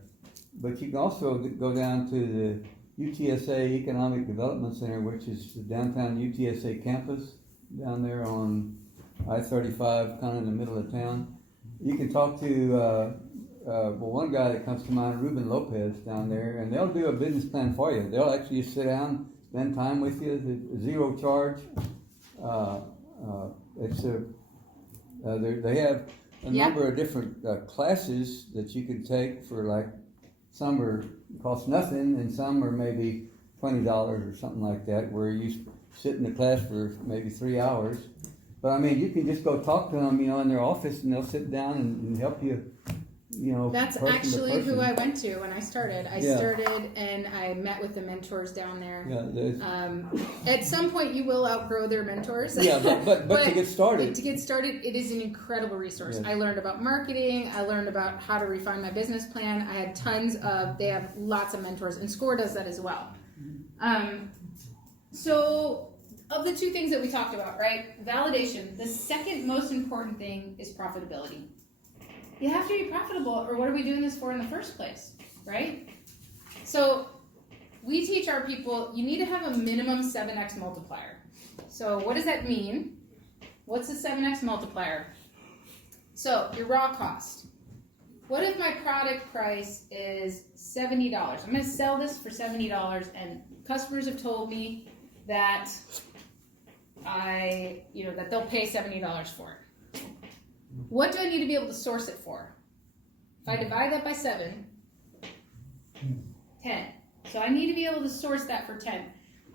but you can also go down to the UTSA Economic Development Center, which is the downtown UTSA campus down there on I-35, kind of in the middle of town. You can talk to one guy that comes to mind, Ruben Lopez, down there, and they'll do a business plan for you. They'll actually just sit down, spend time with you, zero charge. They have a number of different classes that you can take for like, some cost nothing, and some are maybe $20 or something like that, where you sit in the class for maybe 3 hours. But I mean, you can just go talk to them, in their office, and they'll sit down and help you. That's person to actually person. who I went to when I started. I started and I met with the mentors down there. Yeah, At some point, you will outgrow their mentors. yeah, but to get started. To get started, it is an incredible resource. Yes. I learned about marketing. I learned about how to refine my business plan. I had they have lots of mentors, and SCORE does that as well. So, of the two things that we talked about, right? Validation. The second most important thing is profitability. You have to be profitable, or what are we doing this for in the first place, right? So we teach our people, you need to have a minimum 7x multiplier. So what does that mean? What's a 7x multiplier? So your raw cost. What if my product price is $70? I'm going to sell this for $70, and customers have told me that that they'll pay $70 for it. What do I need to be able to source it for? If I divide that by 7, 10. So I need to be able to source that for 10.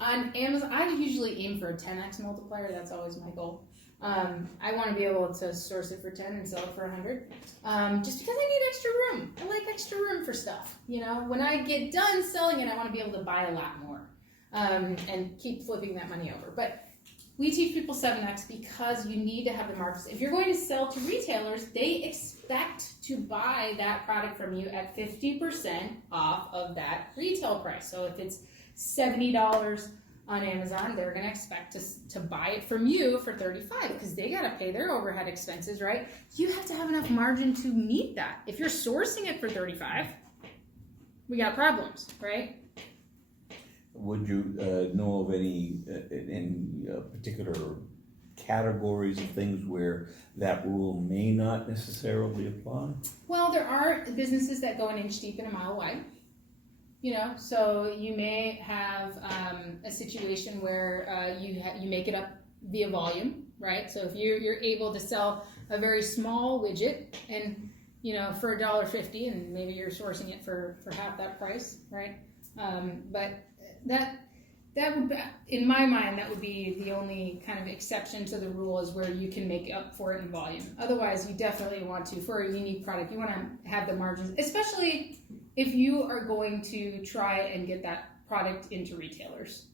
On Amazon, I usually aim for a 10x multiplier. That's always my goal. I want to be able to source it for 10 and sell it for 100. Just because I need extra room. I like extra room for stuff. When I get done selling it, I want to be able to buy a lot more and keep flipping that money over. But we teach people 7x because you need to have the margins. If you're going to sell to retailers, they expect to buy that product from you at 50% off of that retail price. So if it's $70 on Amazon, they're going to expect to buy it from you for $35 because they got to pay their overhead expenses, right? You have to have enough margin to meet that. If you're sourcing it for $35, we got problems, right? Would you know of any particular categories of things where that rule may not necessarily apply? Well, there are businesses that go an inch deep and a mile wide. So you may have a situation where you make it up via volume, right? So if you're able to sell a very small widget and for $1.50, and maybe you're sourcing it for half that price, right? But that would, in my mind, that would be the only kind of exception to the rule, is where you can make up for it in volume. Otherwise, you definitely want to, for a unique product, you want to have the margins, especially if you are going to try and get that product into retailers.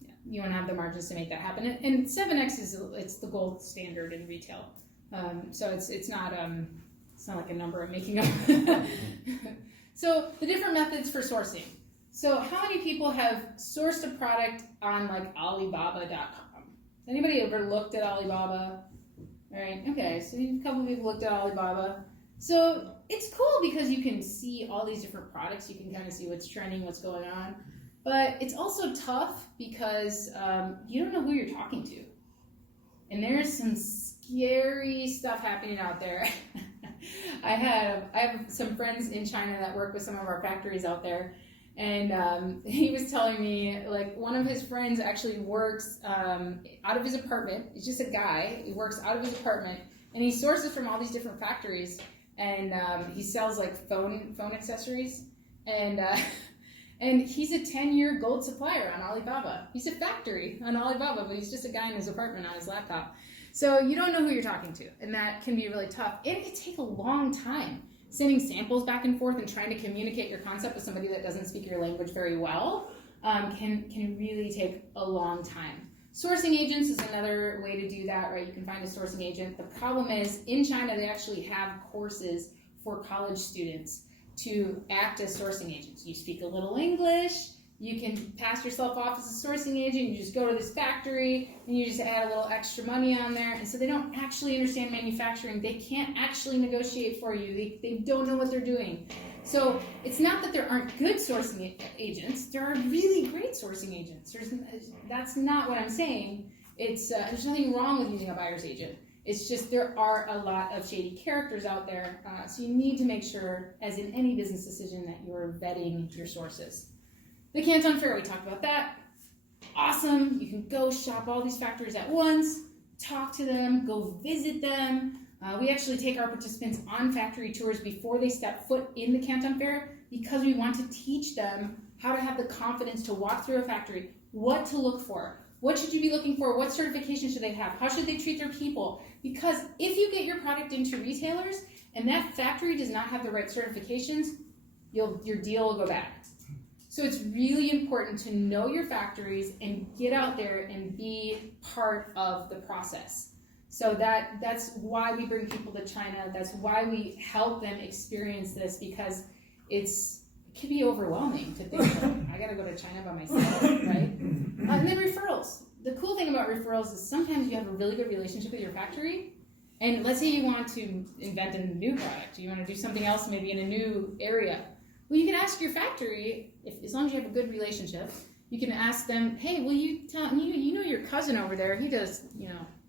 Yeah, you want to have the margins to make that happen. And 7x it's the gold standard in retail. So it's not like a number I'm making up. So the different methods for sourcing. So how many people have sourced a product on like Alibaba.com? Anybody ever looked at Alibaba? All right, okay, so a couple of people looked at Alibaba. So it's cool because you can see all these different products. You can kind of see what's trending, what's going on. But it's also tough because you don't know who you're talking to. And there's some scary stuff happening out there. I have some friends in China that work with some of our factories out there. And he was telling me, like, one of his friends actually works out of his apartment. He's just a guy. He works out of his apartment, and he sources from all these different factories. And he sells like phone accessories. And he's a 10-year gold supplier on Alibaba. He's a factory on Alibaba, but he's just a guy in his apartment on his laptop. So you don't know who you're talking to, and that can be really tough. And it can take a long time. Sending samples back and forth and trying to communicate your concept with somebody that doesn't speak your language very well can really take a long time. Sourcing agents is another way to do that, right? You can find a sourcing agent. The problem is, in China, they actually have courses for college students to act as sourcing agents. You speak a little English, you can pass yourself off as a sourcing agent, you just go to this factory, and you just add a little extra money on there, and so they don't actually understand manufacturing. They can't actually negotiate for you. They don't know what they're doing. So it's not that there aren't good sourcing agents. There are really great sourcing agents. That's not what I'm saying. There's nothing wrong with using a buyer's agent. It's just there are a lot of shady characters out there, so you need to make sure, as in any business decision, that you're vetting your sources. The Canton Fair, we talked about that. Awesome. You can go shop all these factories at once, talk to them, go visit them. We actually take our participants on factory tours before they step foot in the Canton Fair because we want to teach them how to have the confidence to walk through a factory, what to look for, what should you be looking for, what certification should they have, how should they treat their people. Because if you get your product into retailers and that factory does not have the right certifications, your deal will go bad. So it's really important to know your factories and get out there and be part of the process. So that's why we bring people to China. That's why we help them experience this, because it can be overwhelming to think, like, I gotta go to China by myself, right? And then referrals. The cool thing about referrals is sometimes you have a really good relationship with your factory, and let's say you want to invent a new product, you want to do something else maybe in a new area. Well, you can ask your factory, as long as you have a good relationship, you can ask them, hey, will you tell, you know your cousin over there, he does,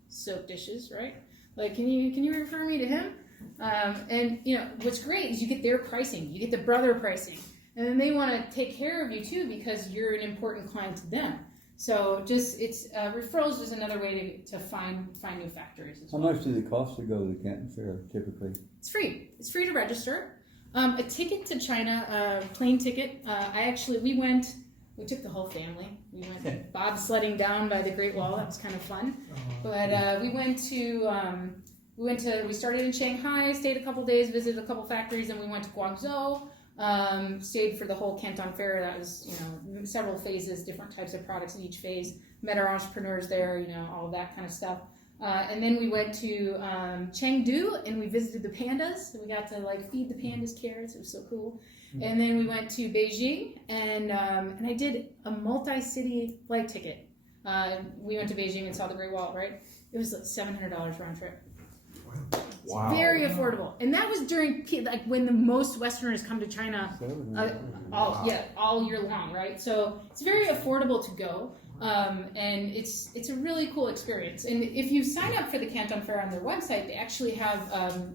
soap dishes, right? Like, can you refer me to him? And what's great is you get their pricing, you get the brother pricing, and then they want to take care of you too because you're an important client to them. So referrals is another way to find new factories as well. How much does it cost to go to the Canton Fair typically? It's free. It's free to register. A ticket to China, plane ticket. We took the whole family. We went bobsledding down by the Great Wall. That was kind of fun. But we started in Shanghai, stayed a couple days, visited a couple factories, and we went to Guangzhou. Stayed for the whole Canton Fair. That was, several phases, different types of products in each phase. Met our entrepreneurs there, all of that kind of stuff. And then we went to Chengdu and we visited the pandas. We got to feed the pandas carrots. It was so cool. And then we went to Beijing and I did a multi-city flight ticket. We went to Beijing and saw the Great Wall, right? It was $700 round trip. Wow. It's very affordable. And that was during when the most Westerners come to China all year long, right? So it's very affordable to go. And it's a really cool experience. And if you sign up for the Canton Fair on their website, they actually have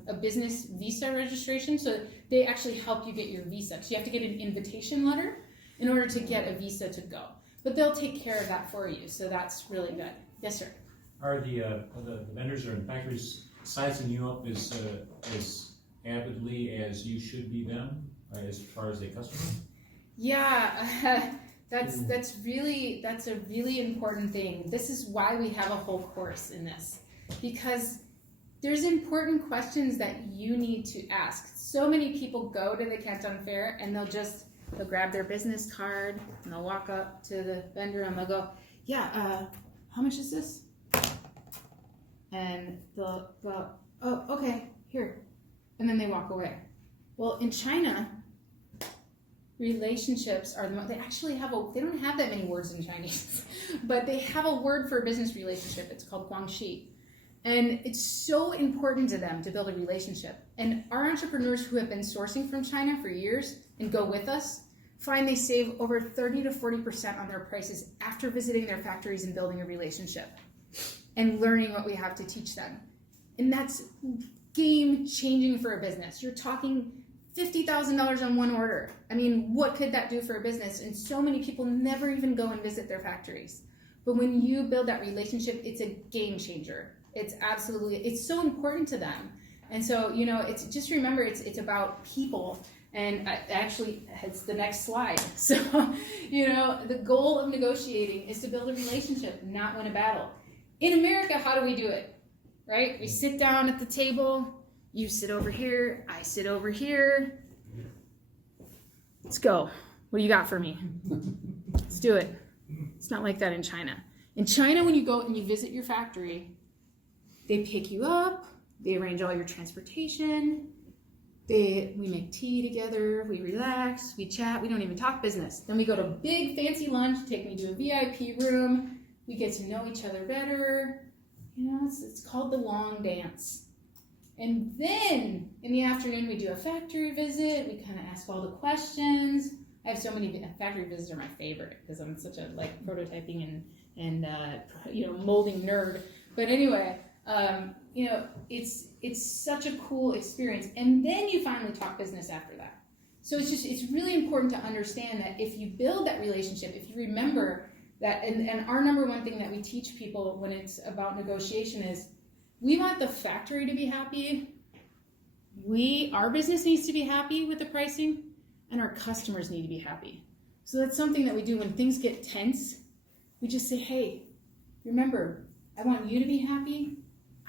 a business visa registration. So they actually help you get your visa. So you have to get an invitation letter in order to get a visa to go. But they'll take care of that for you. So that's really good. Yes, sir. Are the vendors or factories sizing you up as avidly as you should be them as far as a customer? Yeah. That's a really important thing. This is why we have a whole course in this, because there's important questions that you need to ask. So many people go to the Canton Fair and they'll grab their business card and they'll walk up to the vendor and they'll go, how much is this? And they'll go, oh, okay, here. And then they walk away. Well, in China, relationships are they actually they don't have that many words in Chinese, but they have a word for a business relationship. It's called guangxi. And it's so important to them to build a relationship. And our entrepreneurs who have been sourcing from China for years and go with us find they save over 30 to 40% on their prices after visiting their factories and building a relationship and learning what we have to teach them. And that's game changing for a business. You're talking $50,000 on one order. I mean, what could that do for a business? And so many people never even go and visit their factories. But when you build that relationship, it's a game changer. It's so important to them. And so, it's just remember, it's about people. And actually, it's the next slide. So, the goal of negotiating is to build a relationship, not win a battle. In America, how do we do it? Right? We sit down at the table. You sit over here. I sit over here. Let's go. What do you got for me? Let's do it. It's not like that in China. In China, when you go and you visit your factory, they pick you up. They arrange all your transportation. We make tea together, we relax, we chat, we don't even talk business. Then we go to a big fancy lunch, take me to a VIP room, we get to know each other better. It's called the long dance. And then in the afternoon we do a factory visit, we kind of ask all the questions. I have so many factory visits are my favorite because I'm such a prototyping and molding nerd. But anyway, it's such a cool experience. And then you finally talk business after that. So it's really important to understand that if you build that relationship, if you remember that, and our number one thing that we teach people when it's about negotiation is we want the factory to be happy. Our business needs to be happy with the pricing, and our customers need to be happy. So that's something that we do when things get tense. We just say, hey, remember, I want you to be happy.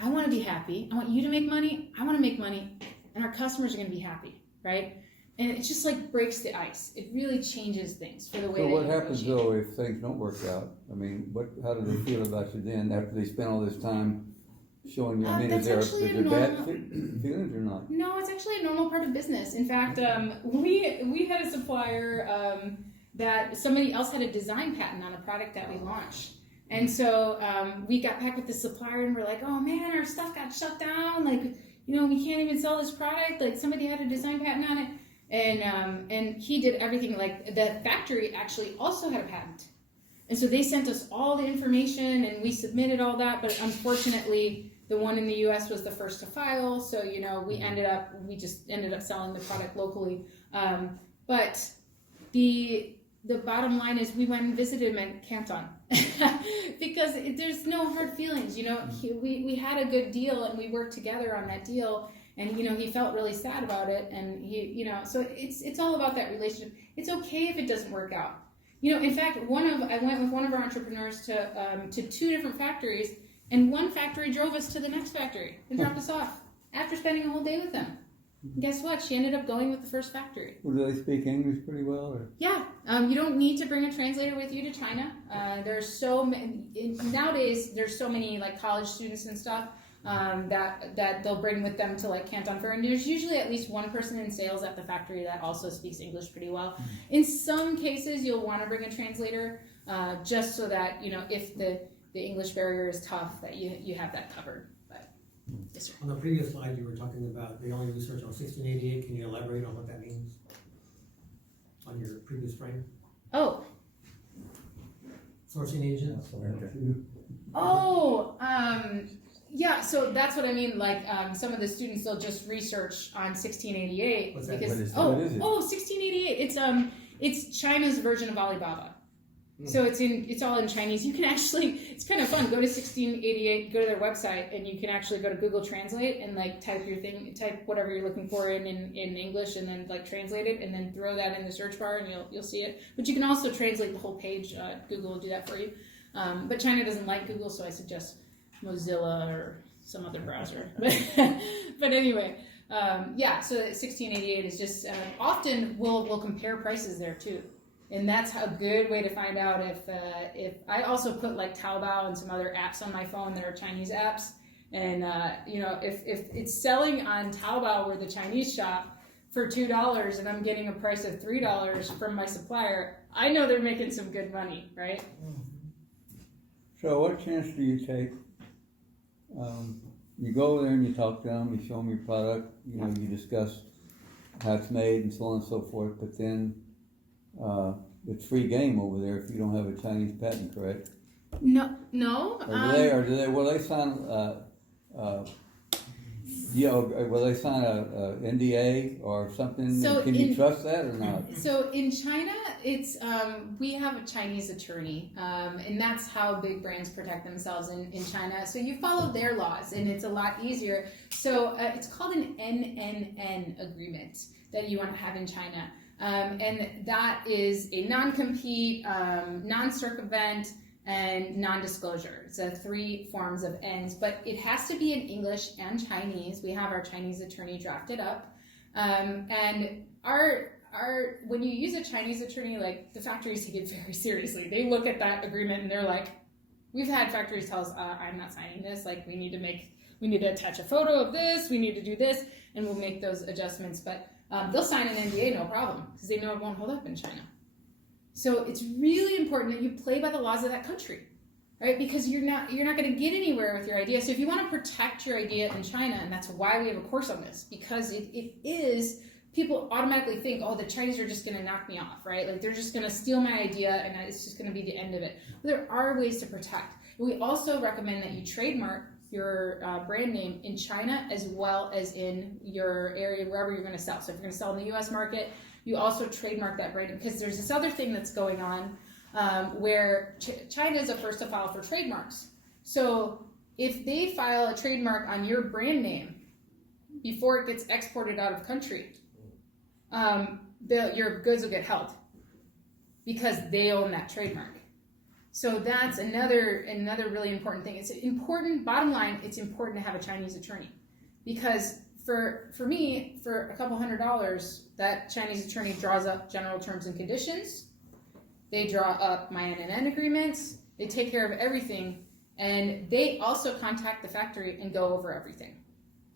I want to be happy. I want you to make money. I want to make money. And our customers are going to be happy, right? And it just breaks the ice. It really changes things for the way. So what happens though if things don't work out? I mean, how do they feel about you then after they spend all this time showing you? I mean, is there bad feelings or not? No, it's actually a normal part of business. In fact, we had a supplier that somebody else had a design patent on a product that we launched. And so we got back with the supplier and we're like, oh man, our stuff got shut down. We can't even sell this product. Somebody had a design patent on it. And he did everything. The factory actually also had a patent. And so they sent us all the information and we submitted all that. But unfortunately, the one in the US was the first to file. So, we just ended up selling the product locally. But the bottom line is we went and visited him at Canton because there's no hard feelings. We had a good deal and we worked together on that deal, and he felt really sad about it, and so it's all about that relationship. It's okay if it doesn't work out. In fact, I went with one of our entrepreneurs to two different factories, and one factory drove us to the next factory and dropped us off after spending a whole day with them. And guess what? She ended up going with the first factory. Well, do they speak English pretty well? Or? Yeah. You don't need to bring a translator with you to China. There's so many, nowadays, there's so many college students and stuff that they'll bring with them to Canton Fair. And there's usually at least one person in sales at the factory that also speaks English pretty well. Mm-hmm. In some cases, you'll want to bring a translator just so that, if the English barrier is tough, that you have that covered. Yes, sir. On the previous slide, you were talking about the only research on 1688. Can you elaborate on what that means on your previous frame? Oh. Sourcing agents? Yeah, so that's what I mean. Some of the students, they'll just research on 1688. What's that? Because, what is it? 1688. It's China's version of Alibaba. So it's all in Chinese. You can actually, it's kind of fun. Go to 1688, go to their website, and you can actually go to Google Translate and type whatever you're looking for in English, and then translate it, and then throw that in the search bar, and you'll see it. But you can also translate the whole page. Google will do that for you. But China doesn't like Google, so I suggest Mozilla or some other browser. But anyway, so 1688 is just often we'll compare prices there too. And that's a good way to find out if I also put Taobao and some other apps on my phone that are Chinese apps. And, if it's selling on Taobao where the Chinese shop for $2 and I'm getting a price of $3 from my supplier, I know they're making some good money, right? So what chance do you take? You go over there and you talk to them, you show them your product, you discuss how it's made and so on and so forth, but then it's free game over there if you don't have a Chinese patent, correct? No. Or do they? Will they sign? Yeah, will they sign a NDA or something? So Can you trust that or not? So in China, it's we have a Chinese attorney, and that's how big brands protect themselves in China. So you follow their laws, and it's a lot easier. So it's called an NNN agreement that you want to have in China, and that is a non-compete, non-circumvent, and non-disclosure. It's 3 forms of N's, but it has to be in English and Chinese. We have our Chinese attorney draft it up, and our when you use a Chinese attorney, like the factories take it very seriously. They look at that agreement and they're like, we've had factories tell us, I'm not signing this. Like we need to attach a photo of this. We need to do this, and we'll make those adjustments. But they'll sign an NDA, no problem, because they know it won't hold up in China. So it's really important that you play by the laws of that country, right? Because you're not going to get anywhere with your idea. So if you want to protect your idea in China, and that's why we have a course on this, because it is, people automatically think, oh, the Chinese are just going to knock me off, right? Like they're just going to steal my idea and it's just going to be the end of it. But there are ways to protect. We also recommend that you trademark your brand name in China as well as in your area, wherever you're going to sell. So if you're going to sell in the US market, you also trademark that brand, because there's this other thing that's going on where China is the first to file for trademarks. So if they file a trademark on your brand name before it gets exported out of country, your goods will get held because they own that trademark. So that's another really important thing. It's important, bottom line, it's important to have a Chinese attorney, because for me, for a couple $100, that Chinese attorney draws up general terms and conditions. They draw up my NNN agreements. They take care of everything, and they also contact the factory and go over everything.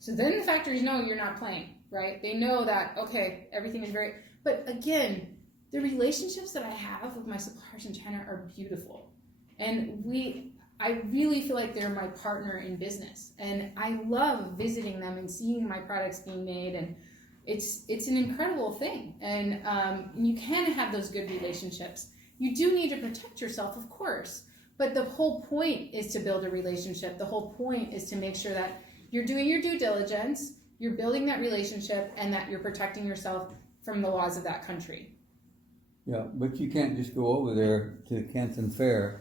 So then the factories know you're not playing, right? They know that, okay, everything is very, but again, the relationships that I have with my suppliers in China are beautiful. And I really feel like they're my partner in business. And I love visiting them and seeing my products being made. And it's an incredible thing. And you can have those good relationships. You do need to protect yourself, of course. But the whole point is to build a relationship. The whole point is to make sure that you're doing your due diligence, you're building that relationship, and that you're protecting yourself from the laws of that country. Yeah, but you can't just go over there to the Canton Fair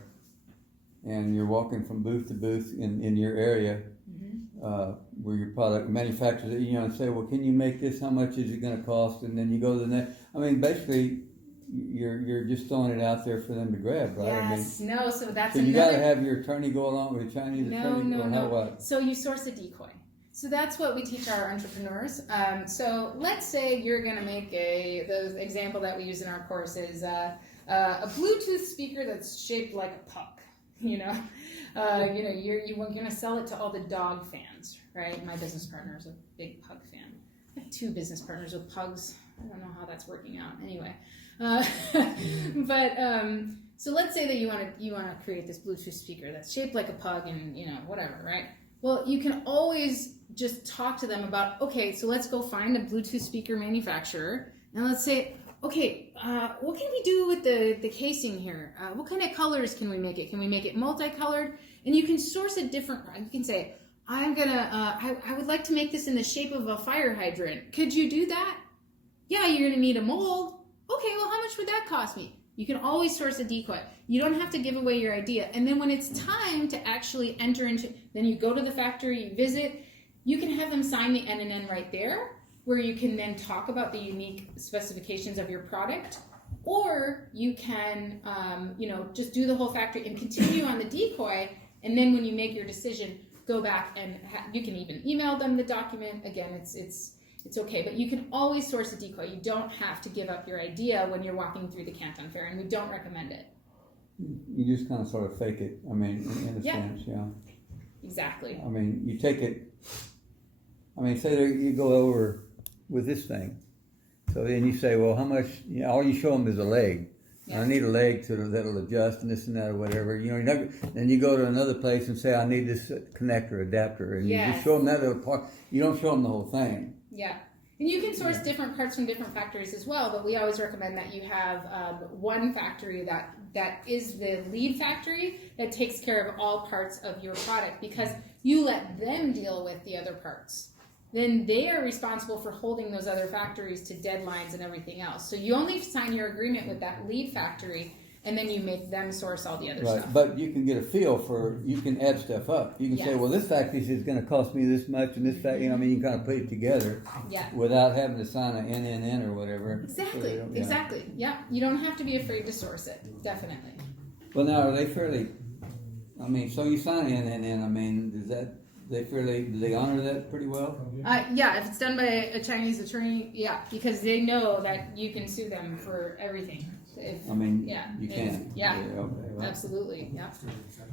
and you're walking from booth to booth in your area where your product manufactures it, and say, well, can you make this? How much is it going to cost? And then you go to the next. I mean, basically, you're just throwing it out there for them to grab, right? Yes, so that's so you got to have your attorney go along with a Chinese attorney? No. What? So you source a decoy. So that's what we teach our entrepreneurs. So let's say you're going to make the example that we use in our course is a Bluetooth speaker that's shaped like a puck. You're going to sell it to all the dog fans, right? My business partner is a big pug fan. I have 2 business partners with pugs. I don't know how that's working out. Anyway, so let's say that you want to create this Bluetooth speaker that's shaped like a pug and whatever, right? Well, you can always just talk to them about, okay, so let's go find a Bluetooth speaker manufacturer, and let's say, okay, what can we do with the casing here? What kind of colors can we make it? Can we make it multicolored? And you can source a different, you can say, I would like to make this in the shape of a fire hydrant. Could you do that? Yeah, you're gonna need a mold. Okay, well, how much would that cost me? You can always source a decoy. You don't have to give away your idea. And then when it's time to actually enter into, then you go to the factory, you visit, you can have them sign the NNN right there, where you can then talk about the unique specifications of your product, or you can, just do the whole factory and continue on the decoy, and then when you make your decision, go back and you can even email them the document. Again, it's okay, but you can always source a decoy. You don't have to give up your idea when you're walking through the Canton Fair, and we don't recommend it. You just kind of sort of fake it, in a sense, yeah. Exactly. I mean, you take it, say that you go over with this thing. So then you say, well, how much, all you show them is a leg. Yeah. I need a leg that'll adjust and this and that or whatever. Then you go to another place and say, I need this connector, adapter. And you just show them that little part. You don't show them the whole thing. Yeah. And you can source different parts from different factories as well, but we always recommend that you have one factory that is the lead factory that takes care of all parts of your product, because you let them deal with the other parts. then they are responsible for holding those other factories to deadlines and everything else. So you only sign your agreement with that lead factory, and then you make them source all the other Right, stuff. but you can get a feel for, you can add stuff up. You can say, Yes. well, this factory is gonna cost me this much, and this factory, I mean, you can kind of put it together Yeah. without having to sign an NNN or whatever. Exactly, Yeah. exactly. Yeah, you don't have to be afraid to source it, definitely. Well, now, are they fairly, I mean, so you sign an NNN, I mean, do they honor that pretty well? Yeah, if it's done by a Chinese attorney, yeah, because they know that you can sue them for everything. If, I mean, yeah, you can. yeah. Okay, well. Absolutely, yeah.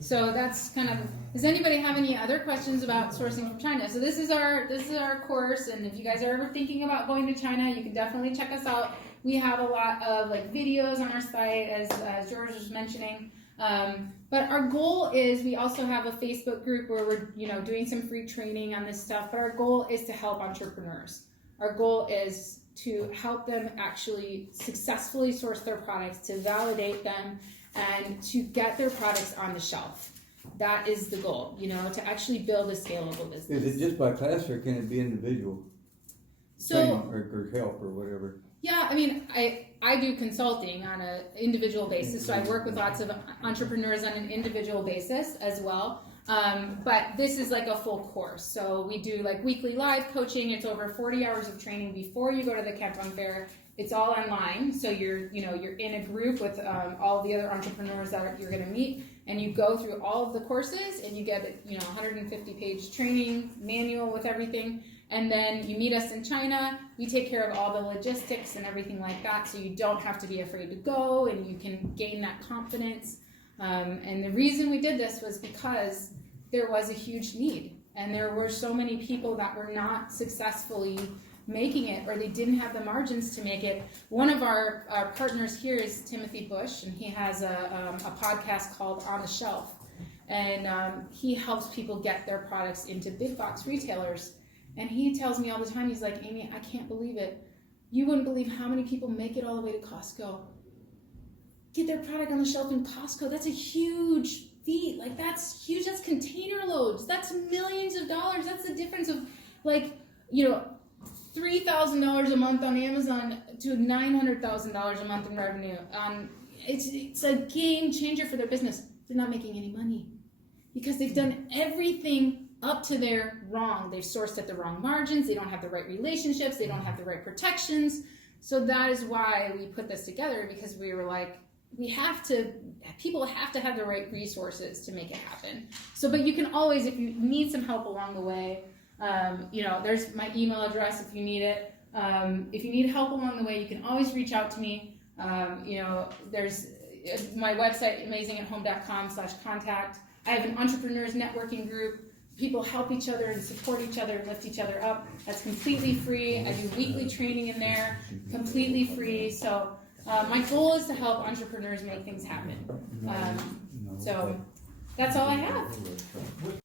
So that's kind of. Does anybody have any other questions about sourcing from China? So this is our course, and if you guys are ever thinking about going to China, you can definitely check us out. We have a lot of like videos on our site, as George was mentioning. But our goal is we also have a Facebook group where we're doing some free training on this stuff. But our goal is to help entrepreneurs. Our goal is to help them actually successfully source their products, to validate them, and to get their products on the shelf. That is the goal, to actually build a scalable business. Is it just by class, or can it be individual? So, Training or help or whatever? yeah, I mean, I do consulting on an individual basis, so I work with lots of entrepreneurs on an individual basis as well. But this is like a full course. So we do like weekly live coaching. It's over 40 hours of training before you go to the Canton Fair. It's all online. So you're in a group with all the other entrepreneurs that you're going to meet, and you go through all of the courses, and you get 150-page training manual with everything. And then you meet us in China. We take care of all the logistics and everything like that, so you don't have to be afraid to go, and you can gain that confidence. And the reason we did this was because there was a huge need, and there were so many people that were not successfully making it, or they didn't have the margins to make it. One of our partners here is Timothy Bush, and he has a podcast called On the Shelf, and he helps people get their products into big box retailers. And he tells me all the time, he's like, Amy, I can't believe it. You wouldn't believe how many people make it all the way to Costco. Get their product on the shelf in Costco. That's a huge feat. Like, that's huge. That's container loads. That's millions of dollars. That's the difference of, like, $3,000 a month on Amazon to $900,000 a month in revenue. It's a game changer for their business. They're not making any money because they've done everything up to their wrong. They've sourced at the wrong margins. They don't have the right relationships. They don't have the right protections. So that is why we put this together, because we were like, people have to have the right resources to make it happen. So, but you can always, if you need some help along the way, there's my email address if you need it. If you need help along the way, you can always reach out to me. There's my website, amazingathome.com/contact. I have an entrepreneurs networking group. People help each other and support each other and lift each other up. That's completely free. I do weekly training in there, completely free. So my goal is to help entrepreneurs make things happen. So that's all I have.